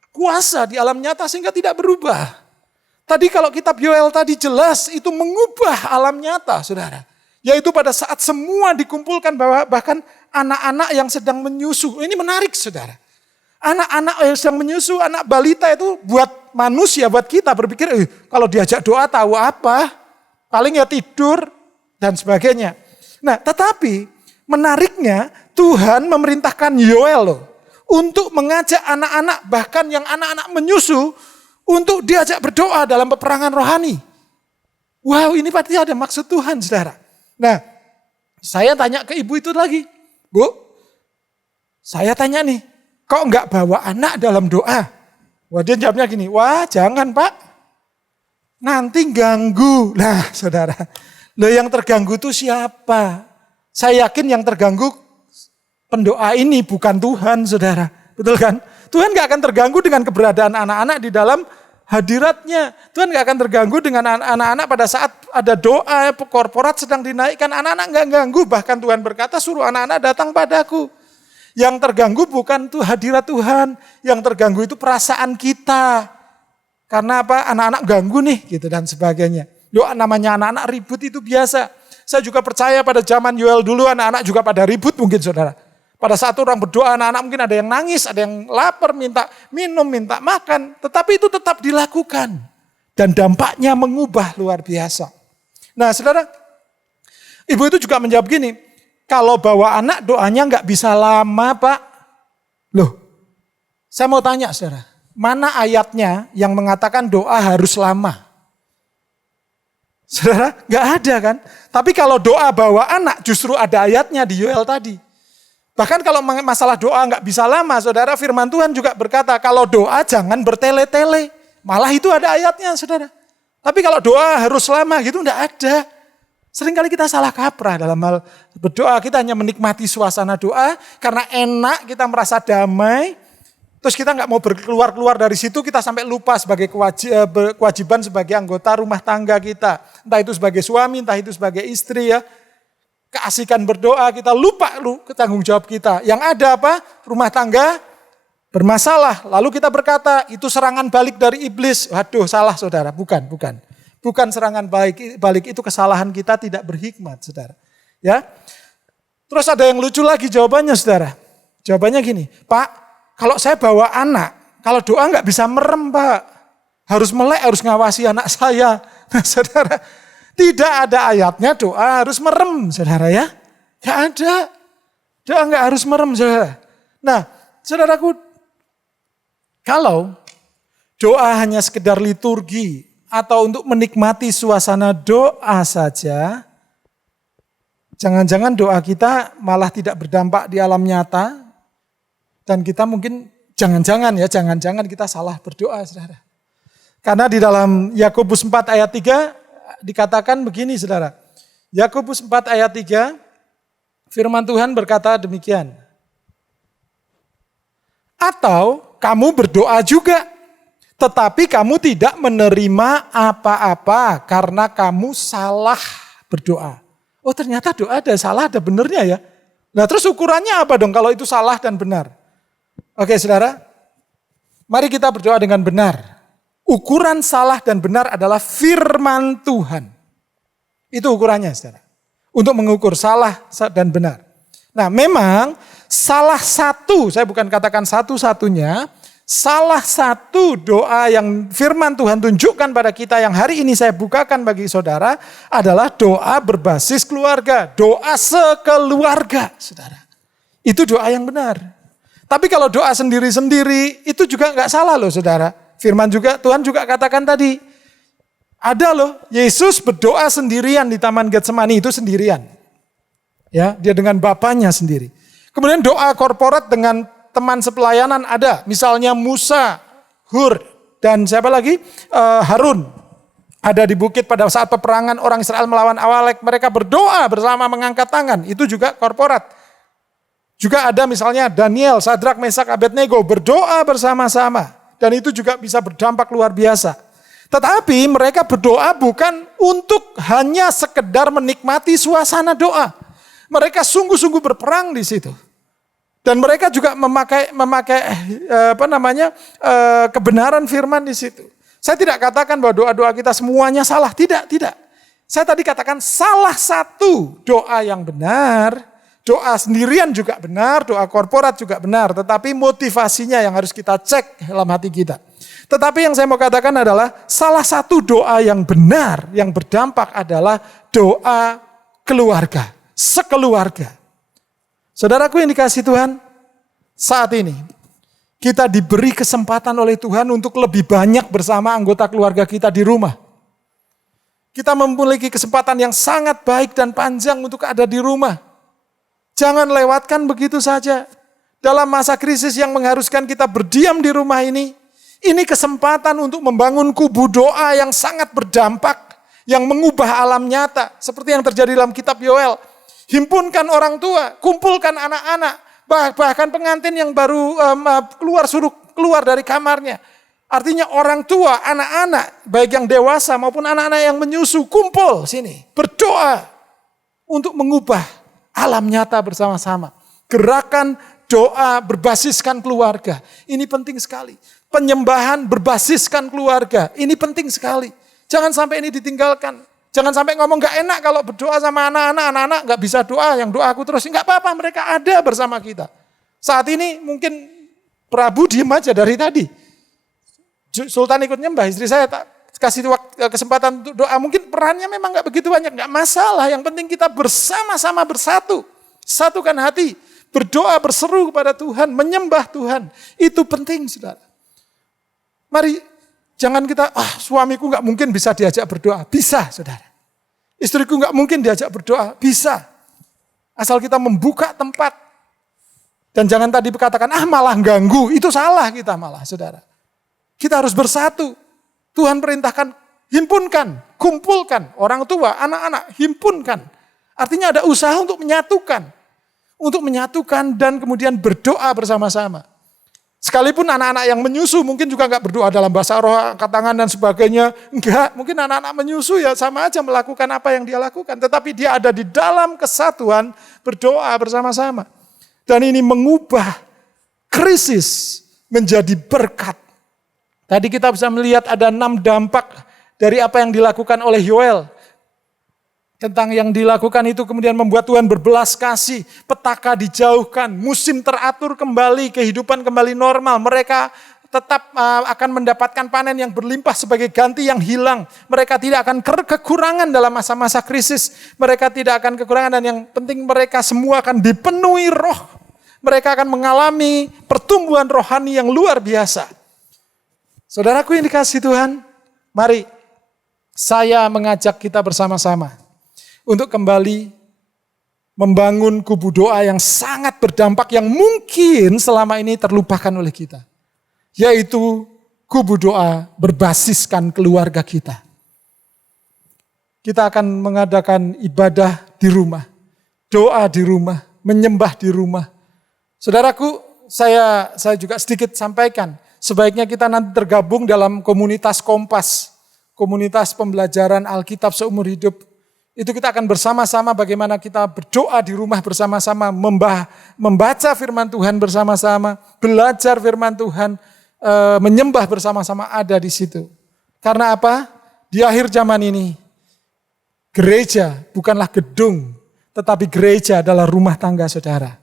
kuasa di alam nyata sehingga tidak berubah. Tadi kalau kitab Yoel tadi jelas itu mengubah alam nyata saudara. Yaitu pada saat semua dikumpulkan bahkan anak-anak yang sedang menyusu. Ini menarik saudara. Anak-anak yang sedang menyusu, anak balita itu buat manusia, buat kita berpikir kalau diajak doa tahu apa. Paling ya tidur dan sebagainya. Nah tetapi menariknya Tuhan memerintahkan Yoel loh. Untuk mengajak anak-anak bahkan yang anak-anak menyusu untuk diajak berdoa dalam peperangan rohani. Wow ini pasti ada maksud Tuhan saudara. Nah saya tanya ke ibu itu lagi. Bu saya tanya nih kok enggak bawa anak dalam doa? Wah dia jawabnya gini, wah jangan Pak. Nanti ganggu. Nah saudara, loh yang terganggu itu siapa? Saya yakin yang terganggu pendoa ini bukan Tuhan saudara. Betul kan? Tuhan gak akan terganggu dengan keberadaan anak-anak di dalam hadiratnya. Tuhan gak akan terganggu dengan anak-anak pada saat ada doa, korporat sedang dinaikkan. Anak-anak gak ganggu, bahkan Tuhan berkata suruh anak-anak datang padaku. Yang terganggu bukan tuh hadirat Tuhan. Yang terganggu itu perasaan kita. Karena apa? Anak-anak ganggu nih gitu dan sebagainya. Doa namanya anak-anak ribut itu biasa. Saya juga percaya pada zaman Yoel dulu anak-anak juga pada ribut mungkin saudara. Pada saat orang berdoa anak-anak mungkin ada yang nangis, ada yang lapar, minta minum, minta makan. Tetapi itu tetap dilakukan. Dan dampaknya mengubah luar biasa. Nah saudara, ibu itu juga menjawab gini. Kalau bawa anak doanya nggak bisa lama Pak. Loh, saya mau tanya saudara. Mana ayatnya yang mengatakan doa harus lama? Saudara, nggak ada kan? Tapi kalau doa bawa anak justru ada ayatnya di Yoel tadi. Bahkan kalau masalah doa nggak bisa lama, saudara firman Tuhan juga berkata kalau doa jangan bertele-tele. Malah itu ada ayatnya saudara. Tapi kalau doa harus lama gitu nggak ada. Seringkali kita salah kaprah dalam hal berdoa. Kita hanya menikmati suasana doa karena enak, kita merasa damai. Terus kita nggak mau keluar dari situ, kita sampai lupa sebagai kewajiban sebagai anggota rumah tangga kita. Entah itu sebagai suami, entah itu sebagai istri ya. Keasikan berdoa, kita lupa tanggung jawab kita. Yang ada apa? Rumah tangga bermasalah. Lalu kita berkata, itu serangan balik dari iblis. Waduh, salah saudara. Bukan. Bukan serangan balik itu kesalahan kita tidak berhikmat, saudara. Ya. Terus ada yang lucu lagi jawabannya, saudara. Jawabannya gini, Pak, kalau saya bawa anak, kalau doa nggak bisa merem, Pak. Harus melek, harus ngawasi anak saya. Nah, saudara, tidak ada ayatnya doa harus merem, saudara ya. Nggak ada. Doa nggak harus merem, saudara. Nah, saudaraku, kalau doa hanya sekedar liturgi, atau untuk menikmati suasana doa saja, jangan-jangan doa kita malah tidak berdampak di alam nyata, dan kita mungkin jangan-jangan kita salah berdoa, saudara. Karena di dalam Yakobus 4 ayat 3 dikatakan begini saudara. Yakobus 4 ayat 3, firman Tuhan berkata demikian. Atau kamu berdoa juga, tetapi kamu tidak menerima apa-apa karena kamu salah berdoa. Oh ternyata doa ada salah, ada benernya ya. Nah terus ukurannya apa dong kalau itu salah dan benar? Oke saudara, mari kita berdoa dengan benar. Ukuran salah dan benar adalah firman Tuhan. Itu ukurannya saudara. Untuk mengukur salah dan benar. Nah memang salah satu, saya bukan katakan satu-satunya, salah satu doa yang firman Tuhan tunjukkan pada kita yang hari ini saya bukakan bagi saudara adalah doa berbasis keluarga. Doa sekeluarga saudara. Itu doa yang benar. Tapi kalau doa sendiri-sendiri itu juga nggak salah loh saudara. Firman juga, Tuhan juga katakan tadi, ada loh, Yesus berdoa sendirian di Taman Getsemani, itu sendirian. Ya, dia dengan Bapanya sendiri. Kemudian doa korporat dengan teman sepelayanan ada, misalnya Musa, Hur, dan siapa lagi? Harun. Ada di bukit pada saat peperangan orang Israel melawan Amalek, mereka berdoa bersama mengangkat tangan, itu juga korporat. Juga ada misalnya Daniel, Sadrak, Mesak, Abednego berdoa bersama-sama. Dan itu juga bisa berdampak luar biasa. Tetapi mereka berdoa bukan untuk hanya sekedar menikmati suasana doa. Mereka sungguh-sungguh berperang di situ. Dan mereka juga memakai kebenaran firman di situ. Saya tidak katakan bahwa doa-doa kita semuanya salah. Tidak. Saya tadi katakan salah satu doa yang benar. Doa sendirian juga benar, doa korporat juga benar. Tetapi motivasinya yang harus kita cek dalam hati kita. Tetapi yang saya mau katakan adalah salah satu doa yang benar, yang berdampak adalah doa keluarga, sekeluarga. Saudaraku yang dikasihi Tuhan, saat ini kita diberi kesempatan oleh Tuhan untuk lebih banyak bersama anggota keluarga kita di rumah. Kita memiliki kesempatan yang sangat baik dan panjang untuk ada di rumah. Jangan lewatkan begitu saja. Dalam masa krisis yang mengharuskan kita berdiam di rumah ini kesempatan untuk membangun kubu doa yang sangat berdampak, yang mengubah alam nyata. Seperti yang terjadi dalam kitab Yoel. Himpunkan orang tua, kumpulkan anak-anak, bahkan pengantin yang baru suruh keluar dari kamarnya. Artinya orang tua, anak-anak, baik yang dewasa maupun anak-anak yang menyusu, kumpul sini. Berdoa untuk mengubah alam nyata bersama-sama. Gerakan doa berbasiskan keluarga. Ini penting sekali. Penyembahan berbasiskan keluarga. Ini penting sekali. Jangan sampai ini ditinggalkan. Jangan sampai ngomong gak enak kalau berdoa sama anak-anak gak bisa doa. Yang doa aku terus. Gak apa-apa, mereka ada bersama kita. Saat ini mungkin Prabu diem aja dari tadi. Sultan ikut nyembah, istri saya tak kasih kesempatan untuk doa. Mungkin perannya memang gak begitu banyak, gak masalah. Yang penting kita bersama-sama bersatu. Satukan hati, berdoa, berseru kepada Tuhan, menyembah Tuhan. Itu penting saudara. Mari jangan kita, suamiku gak mungkin bisa diajak berdoa. Bisa saudara. Istriku gak mungkin diajak berdoa. Bisa. Asal kita membuka tempat. Dan jangan tadi berkatakan, malah ganggu. Itu salah kita malah saudara. Kita harus bersatu. Tuhan perintahkan, himpunkan, kumpulkan orang tua, anak-anak, himpunkan. Artinya ada usaha untuk menyatukan. Untuk menyatukan dan kemudian berdoa bersama-sama. Sekalipun anak-anak yang menyusu mungkin juga enggak berdoa dalam bahasa roh, angkat tangan dan sebagainya. Enggak, mungkin anak-anak menyusu ya sama aja melakukan apa yang dia lakukan. Tetapi dia ada di dalam kesatuan berdoa bersama-sama. Dan ini mengubah krisis menjadi berkat. Tadi kita bisa melihat ada 6 dampak dari apa yang dilakukan oleh Yoel. Tentang yang dilakukan itu kemudian membuat Tuhan berbelas kasih. Petaka dijauhkan, musim teratur kembali, kehidupan kembali normal. Mereka tetap akan mendapatkan panen yang berlimpah sebagai ganti yang hilang. Mereka tidak akan kekurangan dalam masa-masa krisis. Mereka tidak akan kekurangan dan yang penting mereka semua akan dipenuhi roh. Mereka akan mengalami pertumbuhan rohani yang luar biasa. Saudaraku yang dikasihi Tuhan, mari saya mengajak kita bersama-sama untuk kembali membangun kubu doa yang sangat berdampak yang mungkin selama ini terlupakan oleh kita. Yaitu kubu doa berbasiskan keluarga kita. Kita akan mengadakan ibadah di rumah, doa di rumah, menyembah di rumah. Saudaraku, saya juga sedikit sampaikan, sebaiknya kita nanti tergabung dalam komunitas Kompas, komunitas pembelajaran Alkitab seumur hidup. Itu kita akan bersama-sama bagaimana kita berdoa di rumah bersama-sama, membaca firman Tuhan bersama-sama, belajar firman Tuhan, menyembah bersama-sama ada di situ. Karena apa? Di akhir zaman ini, gereja bukanlah gedung, tetapi gereja adalah rumah tangga saudara.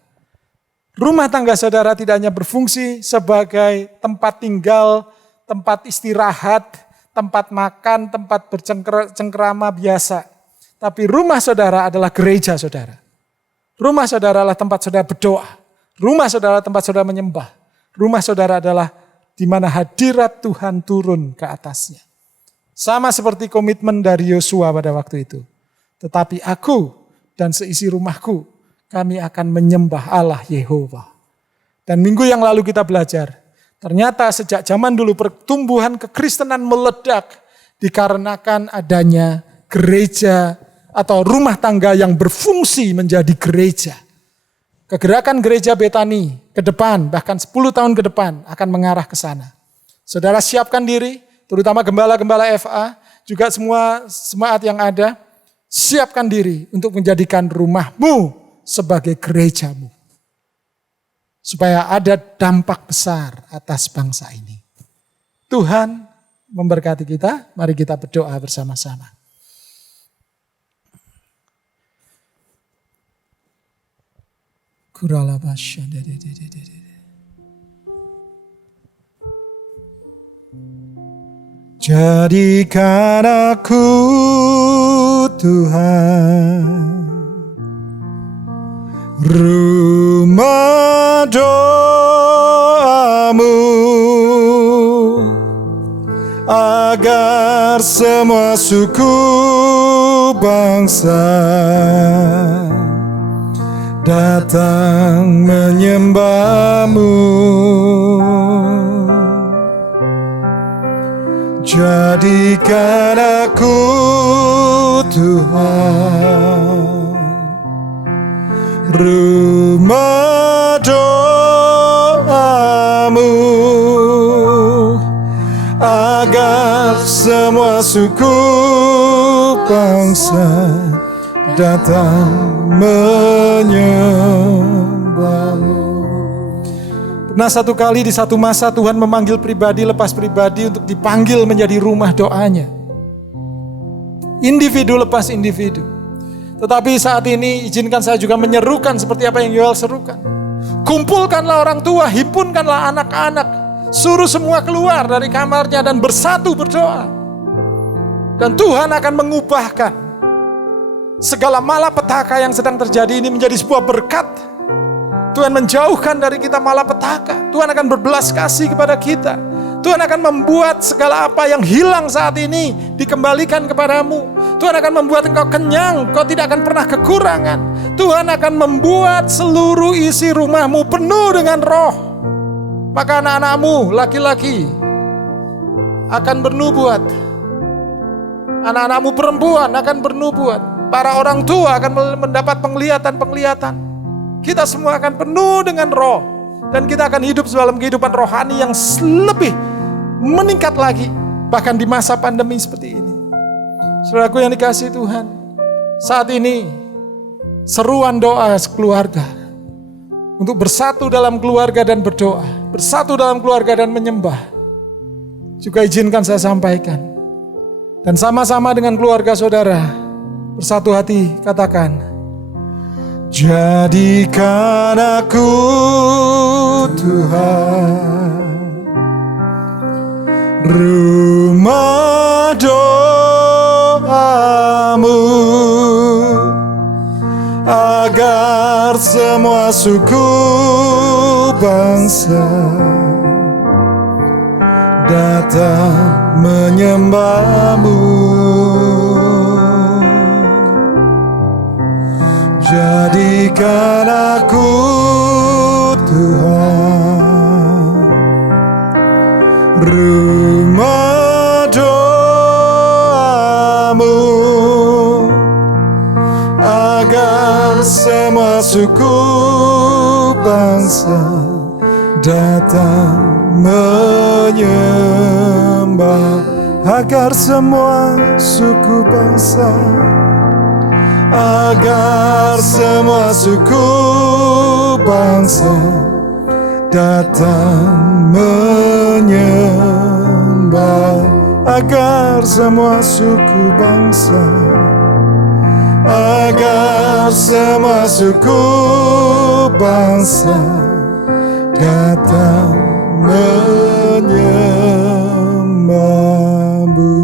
Rumah tangga saudara tidak hanya berfungsi sebagai tempat tinggal, tempat istirahat, tempat makan, tempat bercengkerama biasa. Tapi rumah saudara adalah gereja saudara. Rumah saudara adalah tempat saudara berdoa. Rumah saudara adalah tempat saudara menyembah. Rumah saudara adalah di mana hadirat Tuhan turun ke atasnya. Sama seperti komitmen dari Yosua pada waktu itu. Tetapi aku dan seisi rumahku, kami akan menyembah Allah Yehova. Dan minggu yang lalu kita belajar, ternyata sejak zaman dulu pertumbuhan kekristenan meledak dikarenakan adanya gereja atau rumah tangga yang berfungsi menjadi gereja. Kegerakan gereja Betani ke depan, bahkan 10 tahun ke depan akan mengarah ke sana. Saudara siapkan diri, terutama gembala-gembala FA, juga semua jemaat yang ada, siapkan diri untuk menjadikan rumahmu sebagai gerejamu. Supaya ada dampak besar atas bangsa ini. Tuhan memberkati kita, mari kita berdoa bersama-sama. Jadikan aku Tuhan rumah doamu, agar semua suku bangsa datang menyembahmu. Jadikan aku Tuhan rumah doamu, agar semua suku bangsa datang menyembahmu. Pernah satu kali di satu masa Tuhan memanggil pribadi lepas pribadi untuk dipanggil menjadi rumah doanya. Individu lepas individu. Tetapi saat ini izinkan saya juga menyerukan seperti apa yang Yoel serukan. Kumpulkanlah orang tua, himpunkanlah anak-anak. Suruh semua keluar dari kamarnya dan bersatu berdoa. Dan Tuhan akan mengubahkan segala malapetaka yang sedang terjadi ini menjadi sebuah berkat. Tuhan menjauhkan dari kita malapetaka. Tuhan akan berbelas kasih kepada kita. Tuhan akan membuat segala apa yang hilang saat ini dikembalikan kepadamu. Tuhan akan membuat engkau kenyang, engkau tidak akan pernah kekurangan. Tuhan akan membuat seluruh isi rumahmu penuh dengan roh. Maka anak-anakmu laki-laki akan bernubuat. Anak-anakmu perempuan akan bernubuat. Para orang tua akan mendapat penglihatan-penglihatan. Kita semua akan penuh dengan roh. Dan kita akan hidup dalam kehidupan rohani yang lebih meningkat lagi. Bahkan di masa pandemi seperti ini. Saudaraku yang dikasihi Tuhan. Saat ini seruan doa keluarga. Untuk bersatu dalam keluarga dan berdoa. Bersatu dalam keluarga dan menyembah. Juga izinkan saya sampaikan. Dan sama-sama dengan keluarga saudara. Bersatu hati katakan. Jadikan aku Tuhan rumah doamu, agar semua suku bangsa datang menyembahmu. Jadikan aku Tuhan rumah doamu, agar semua suku bangsa datang menyembah, agar semua suku bangsa, agar semua suku bangsa datang menyembah, agar semua suku bangsa, agar semua suku bangsa datang menyembahmu.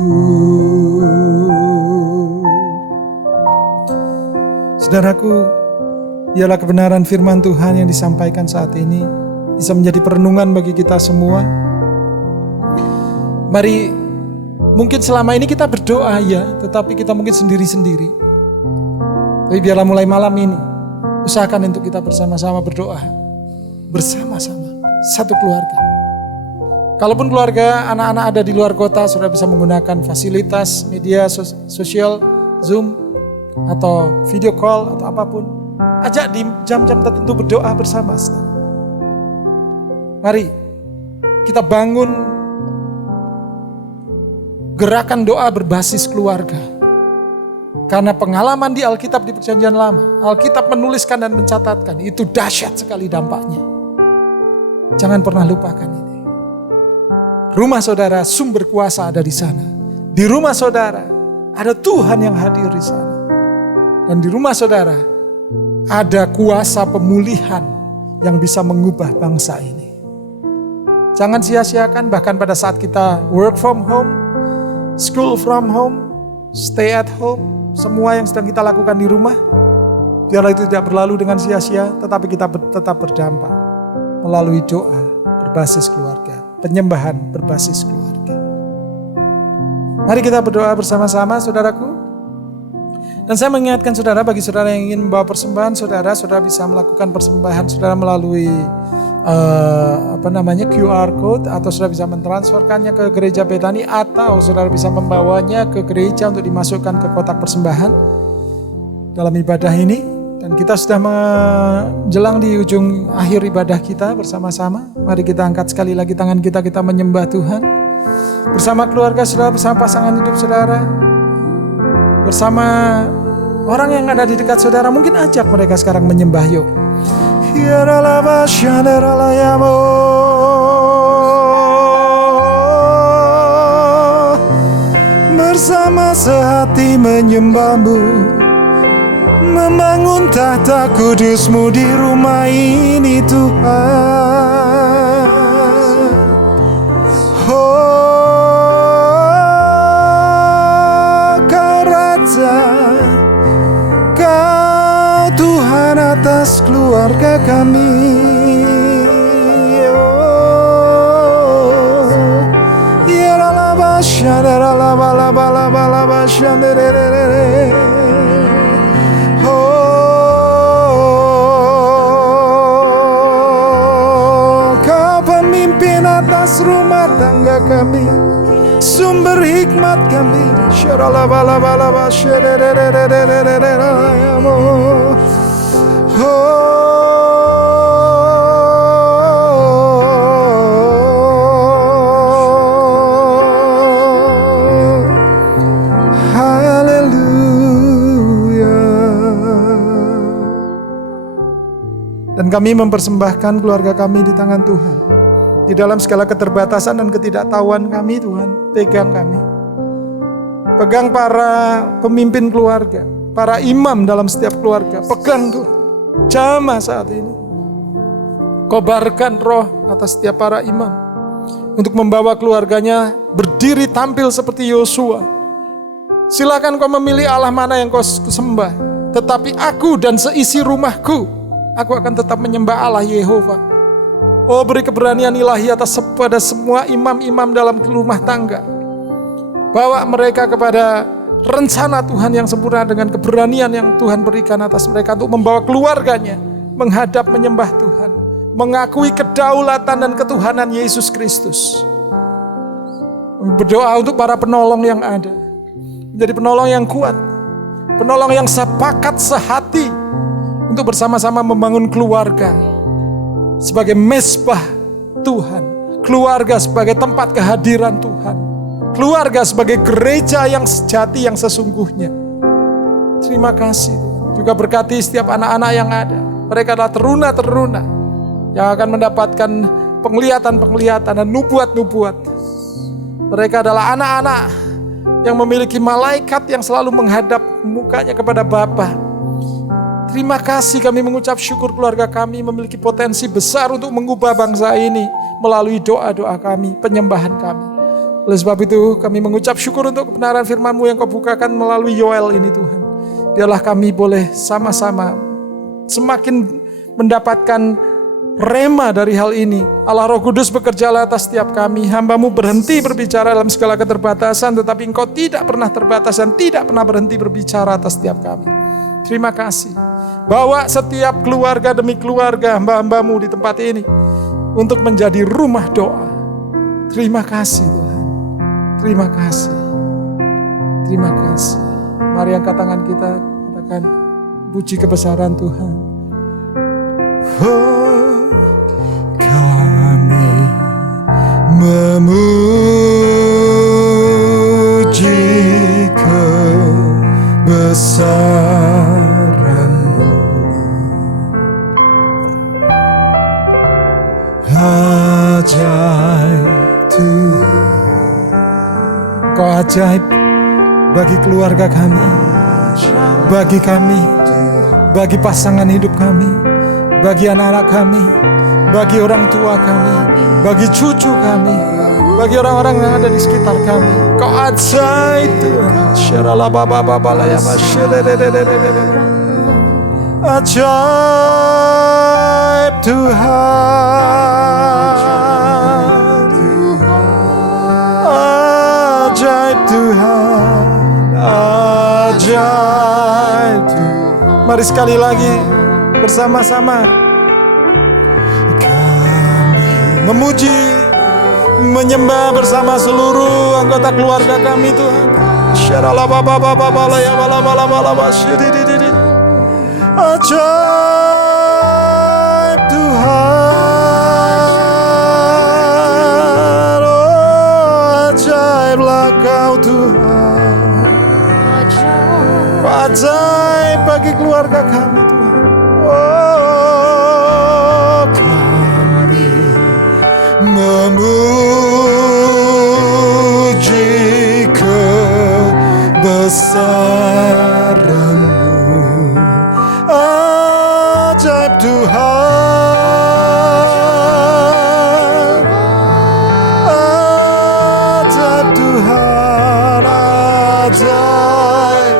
Saudaraku, biarlah kebenaran firman Tuhan yang disampaikan saat ini bisa menjadi perenungan bagi kita semua. Mari, mungkin selama ini kita berdoa ya, tetapi kita mungkin sendiri-sendiri. Tapi biarlah mulai malam ini, usahakan untuk kita bersama-sama berdoa. Bersama-sama, satu keluarga. Kalaupun keluarga, anak-anak ada di luar kota, saudara bisa menggunakan fasilitas media sosial, Zoom, atau video call, atau apapun. Ajak di jam-jam tertentu berdoa bersama. Mari kita bangun gerakan doa berbasis keluarga. Karena pengalaman di Alkitab di Perjanjian Lama, Alkitab menuliskan dan mencatatkan, itu dahsyat sekali dampaknya. Jangan pernah lupakan ini. Rumah saudara, sumber kuasa ada di sana. Di rumah saudara ada Tuhan yang hadir di sana. Dan di rumah saudara ada kuasa pemulihan yang bisa mengubah bangsa ini. Jangan sia-siakan, bahkan pada saat kita work from home, school from home, stay at home, semua yang sedang kita lakukan di rumah, biarlah itu tidak berlalu dengan sia-sia, tetapi kita tetap berdampak melalui doa berbasis keluarga, penyembahan berbasis keluarga. Mari kita berdoa bersama-sama, saudaraku. Dan saya mengingatkan saudara, bagi saudara yang ingin membawa persembahan, saudara bisa melakukan persembahan saudara melalui QR code, atau saudara bisa mentransferkannya ke gereja Betani, atau saudara bisa membawanya ke gereja untuk dimasukkan ke kotak persembahan dalam ibadah ini. Dan kita sudah menjelang di ujung akhir ibadah kita bersama-sama. Mari kita angkat sekali lagi tangan kita menyembah Tuhan bersama keluarga saudara, bersama pasangan hidup saudara, bersama orang yang ada di dekat saudara. Mungkin ajak mereka sekarang menyembah, yuk. Bersama sehati menyembahmu, membangun tahta kudus-Mu di rumah ini, Tuhan. Kau Raja, Kau Tuhan atas keluarga kami. Kau pemimpin atas rumah tangga kami, sumber hikmat kami. Dan kami mempersembahkan keluarga kami di tangan Tuhan. Di dalam segala keterbatasan dan ketidaktahuan kami, Tuhan, pegang kami. Pegang para pemimpin keluarga, para imam dalam setiap keluarga. Pegang Tuhan, jamah saat ini. Kobarkan roh atas setiap para imam, untuk membawa keluarganya berdiri tampil seperti Yosua. Silakan kau memilih Allah mana yang kau sembah, tetapi aku dan seisi rumahku, aku akan tetap menyembah Allah Yehova. Oh, beri keberanian ilahi atas pada semua imam-imam dalam rumah tangga. Bawa mereka kepada rencana Tuhan yang sempurna dengan keberanian yang Tuhan berikan atas mereka untuk membawa keluarganya menghadap menyembah Tuhan, mengakui kedaulatan dan ketuhanan Yesus Kristus. Berdoa untuk para penolong yang ada. Menjadi penolong yang kuat. Penolong yang sepakat sehati untuk bersama-sama membangun keluarga sebagai mezbah Tuhan. Keluarga sebagai tempat kehadiran Tuhan. Keluarga sebagai gereja yang sejati, yang sesungguhnya. Terima kasih Tuhan. Juga berkati setiap anak-anak yang ada. Mereka adalah teruna-teruna yang akan mendapatkan penglihatan-penglihatan dan nubuat-nubuat. Mereka adalah anak-anak yang memiliki malaikat yang selalu menghadap mukanya kepada Bapa. Terima kasih, kami mengucap syukur keluarga kami memiliki potensi besar untuk mengubah bangsa ini melalui doa-doa kami, penyembahan kami. Oleh sebab itu kami mengucap syukur untuk kebenaran firman-Mu yang Kau bukakan melalui Yoel ini Tuhan. Biarlah kami boleh sama-sama semakin mendapatkan rema dari hal ini. Allah Roh Kudus bekerjalah atas setiap kami. Hamba-Mu berhenti berbicara dalam segala keterbatasan, tetapi Engkau tidak pernah terbatas dan tidak pernah berhenti berbicara atas setiap kami. Terima kasih. Bawa setiap keluarga demi keluarga hamba-hamba-Mu di tempat ini untuk menjadi rumah doa. Terima kasih Tuhan. Terima kasih. Terima kasih. Mari angkat tangan kita, katakan puji kebesaran Tuhan. Oh, kami memuji kebesaran-Mu. Ajaib Tuhan. Kau ajaib bagi keluarga kami, bagi kami, bagi pasangan hidup kami, bagi anak-anak kami, bagi orang tua kami, bagi cucu kami, bagi orang-orang yang ada di sekitar kami. Kau ajaib Tuhan. Ajaib Tuhan. Ajaib Tuhan. Ajaib Tuhan. Mari sekali lagi bersama-sama kami memuji, menyembah bersama seluruh anggota keluarga kami Tuhan. Ajaib Tuhan. Oh, ajaiblah Kau Tuhan. Ajaib bagi keluarga kami Tuhan. Oh, kami memuji kebesaran-Mu. Ajaib Tuhan. Ajaib Tuhan. Ajaib.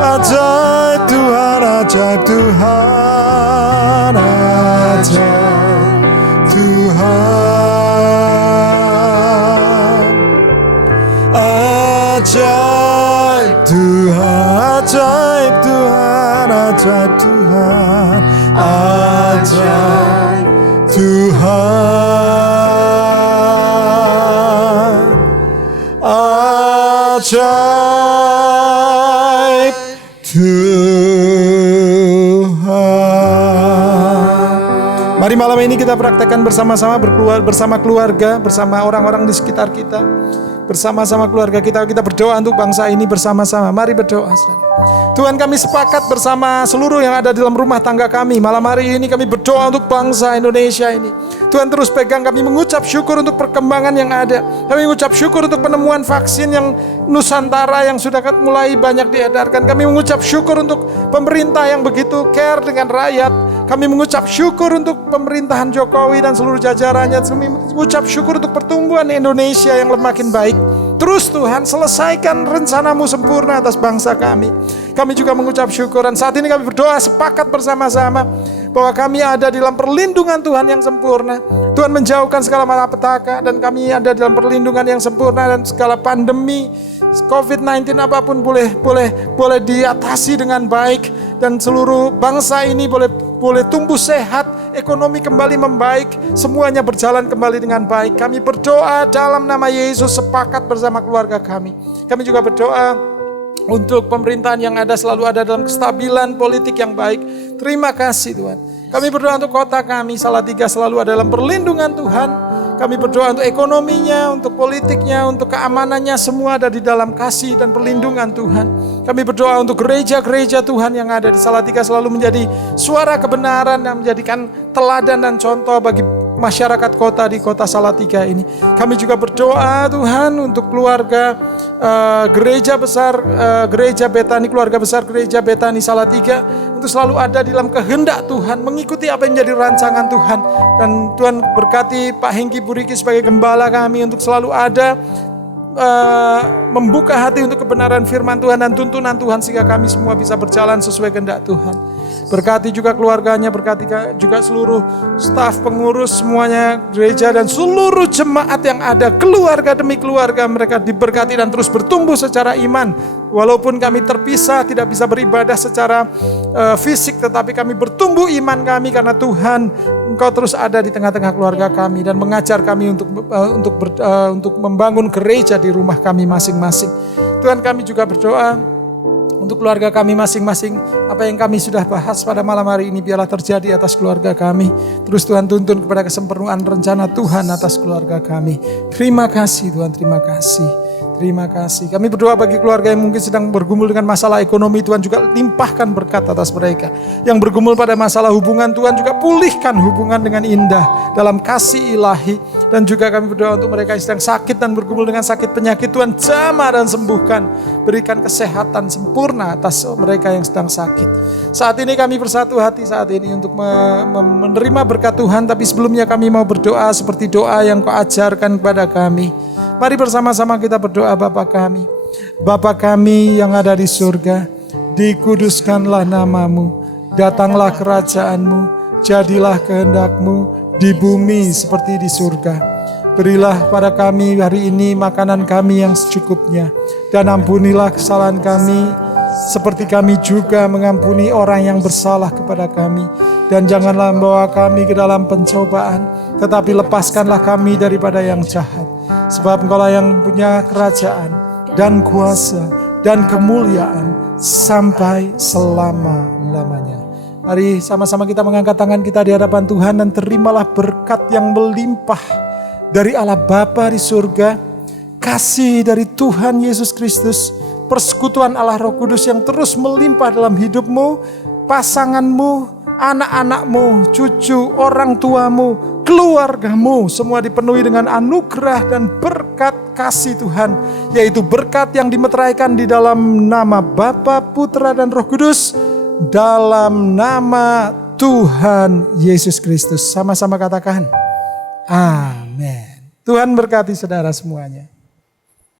Ajaib Tuhan. Ajaib Tuhan. Ajaib Tuhan. Ajaib Tuhan. Ajaib Tuhan. Ajaib Tuhan. Ajaib Tuhan. Ajaib Tuhan. Mari malam ini kita praktekkan bersama-sama, bersama keluarga, bersama orang-orang di sekitar kita. Bersama-sama keluarga kita berdoa untuk bangsa ini bersama-sama. Mari berdoa, saudara. Tuhan, kami sepakat bersama seluruh yang ada dalam rumah tangga kami. Malam hari ini kami berdoa untuk bangsa Indonesia ini. Tuhan, terus pegang, kami mengucap syukur untuk perkembangan yang ada. Kami mengucap syukur untuk penemuan vaksin yang Nusantara yang sudah mulai banyak diedarkan. Kami mengucap syukur untuk pemerintah yang begitu care dengan rakyat. Kami mengucap syukur untuk pemerintahan Jokowi dan seluruh jajarannya. Kami mengucap syukur untuk pertumbuhan Indonesia yang makin baik. Terus Tuhan, selesaikan rencana-Mu sempurna atas bangsa kami. Kami juga mengucap syukur, dan saat ini kami berdoa sepakat bersama-sama bahwa kami ada di dalam perlindungan Tuhan yang sempurna. Tuhan menjauhkan segala malapetaka, dan kami ada dalam perlindungan yang sempurna, dan segala pandemi COVID-19 apapun boleh diatasi dengan baik, dan seluruh bangsa ini boleh tumbuh sehat. ekonomi kembali membaik, semuanya berjalan kembali dengan baik. Kami berdoa dalam nama Yesus, sepakat bersama keluarga kami. Kami juga berdoa untuk pemerintahan yang ada selalu ada dalam kestabilan politik yang baik. Terima kasih Tuhan. Kami berdoa untuk kota kami, Salatiga selalu ada dalam perlindungan Tuhan. Kami berdoa untuk ekonominya, untuk politiknya, untuk keamanannya, semua ada di dalam kasih dan perlindungan Tuhan. Kami berdoa untuk gereja-gereja Tuhan yang ada di Salatiga selalu menjadi suara kebenaran dan menjadikan teladan dan contoh bagi masyarakat kota di kota Salatiga ini. Kami juga berdoa Tuhan untuk keluarga gereja besar, gereja Betani, keluarga besar gereja Betani Salatiga, untuk selalu ada di dalam kehendak Tuhan, mengikuti apa yang menjadi rancangan Tuhan. Dan Tuhan berkati Pak Hengki Buriki sebagai gembala kami untuk selalu ada membuka hati untuk kebenaran firman Tuhan dan tuntunan Tuhan, sehingga kami semua bisa berjalan sesuai kehendak Tuhan. Berkati juga keluarganya, berkati juga seluruh staf pengurus semuanya gereja dan seluruh jemaat yang ada, keluarga demi keluarga mereka diberkati dan terus bertumbuh secara iman. Walaupun kami terpisah, tidak bisa beribadah secara fisik, tetapi kami bertumbuh iman kami karena Tuhan, Engkau terus ada di tengah-tengah keluarga kami dan mengajar kami untuk membangun gereja di rumah kami masing-masing. Tuhan, kami juga berdoa untuk keluarga kami masing-masing. Apa yang kami sudah bahas pada malam hari ini biarlah terjadi atas keluarga kami. Terus Tuhan tuntun kepada kesempurnaan rencana Tuhan atas keluarga kami. Terima kasih Tuhan, terima kasih. Terima kasih. Kami berdoa bagi keluarga yang mungkin sedang bergumul dengan masalah ekonomi, Tuhan juga limpahkan berkat atas mereka. Yang bergumul pada masalah hubungan, Tuhan juga pulihkan hubungan dengan indah dalam kasih ilahi. Dan juga kami berdoa untuk mereka yang sedang sakit dan bergumul dengan sakit penyakit, Tuhan jamah dan sembuhkan. Berikan kesehatan sempurna atas mereka yang sedang sakit. Saat ini kami bersatu hati saat ini untuk menerima berkat Tuhan. Tapi sebelumnya kami mau berdoa seperti doa yang Kau ajarkan kepada kami. Mari bersama-sama kita berdoa. Bapa kami, Bapa kami yang ada di surga, dikuduskanlah namamu, datanglah kerajaanmu, jadilah kehendak-mu di bumi seperti di surga. Berilah pada kami hari ini makanan kami yang secukupnya, dan ampunilah kesalahan kami seperti kami juga mengampuni orang yang bersalah kepada kami. Dan janganlah membawa kami ke dalam pencobaan, tetapi lepaskanlah kami daripada yang jahat. Sebab Engkaulah yang punya kerajaan dan kuasa dan kemuliaan sampai selama-lamanya. Mari sama-sama kita mengangkat tangan kita di hadapan Tuhan dan terimalah berkat yang melimpah dari Allah Bapa di surga, kasih dari Tuhan Yesus Kristus, persekutuan Allah Roh Kudus yang terus melimpah dalam hidupmu, pasanganmu, anak-anakmu, cucu, orang tuamu, keluargamu, semua dipenuhi dengan anugerah dan berkat kasih Tuhan, yaitu berkat yang dimeteraikan di dalam nama Bapa, Putra, dan Roh Kudus, dalam nama Tuhan Yesus Kristus. Sama-sama katakan, amin. Tuhan berkati saudara semuanya.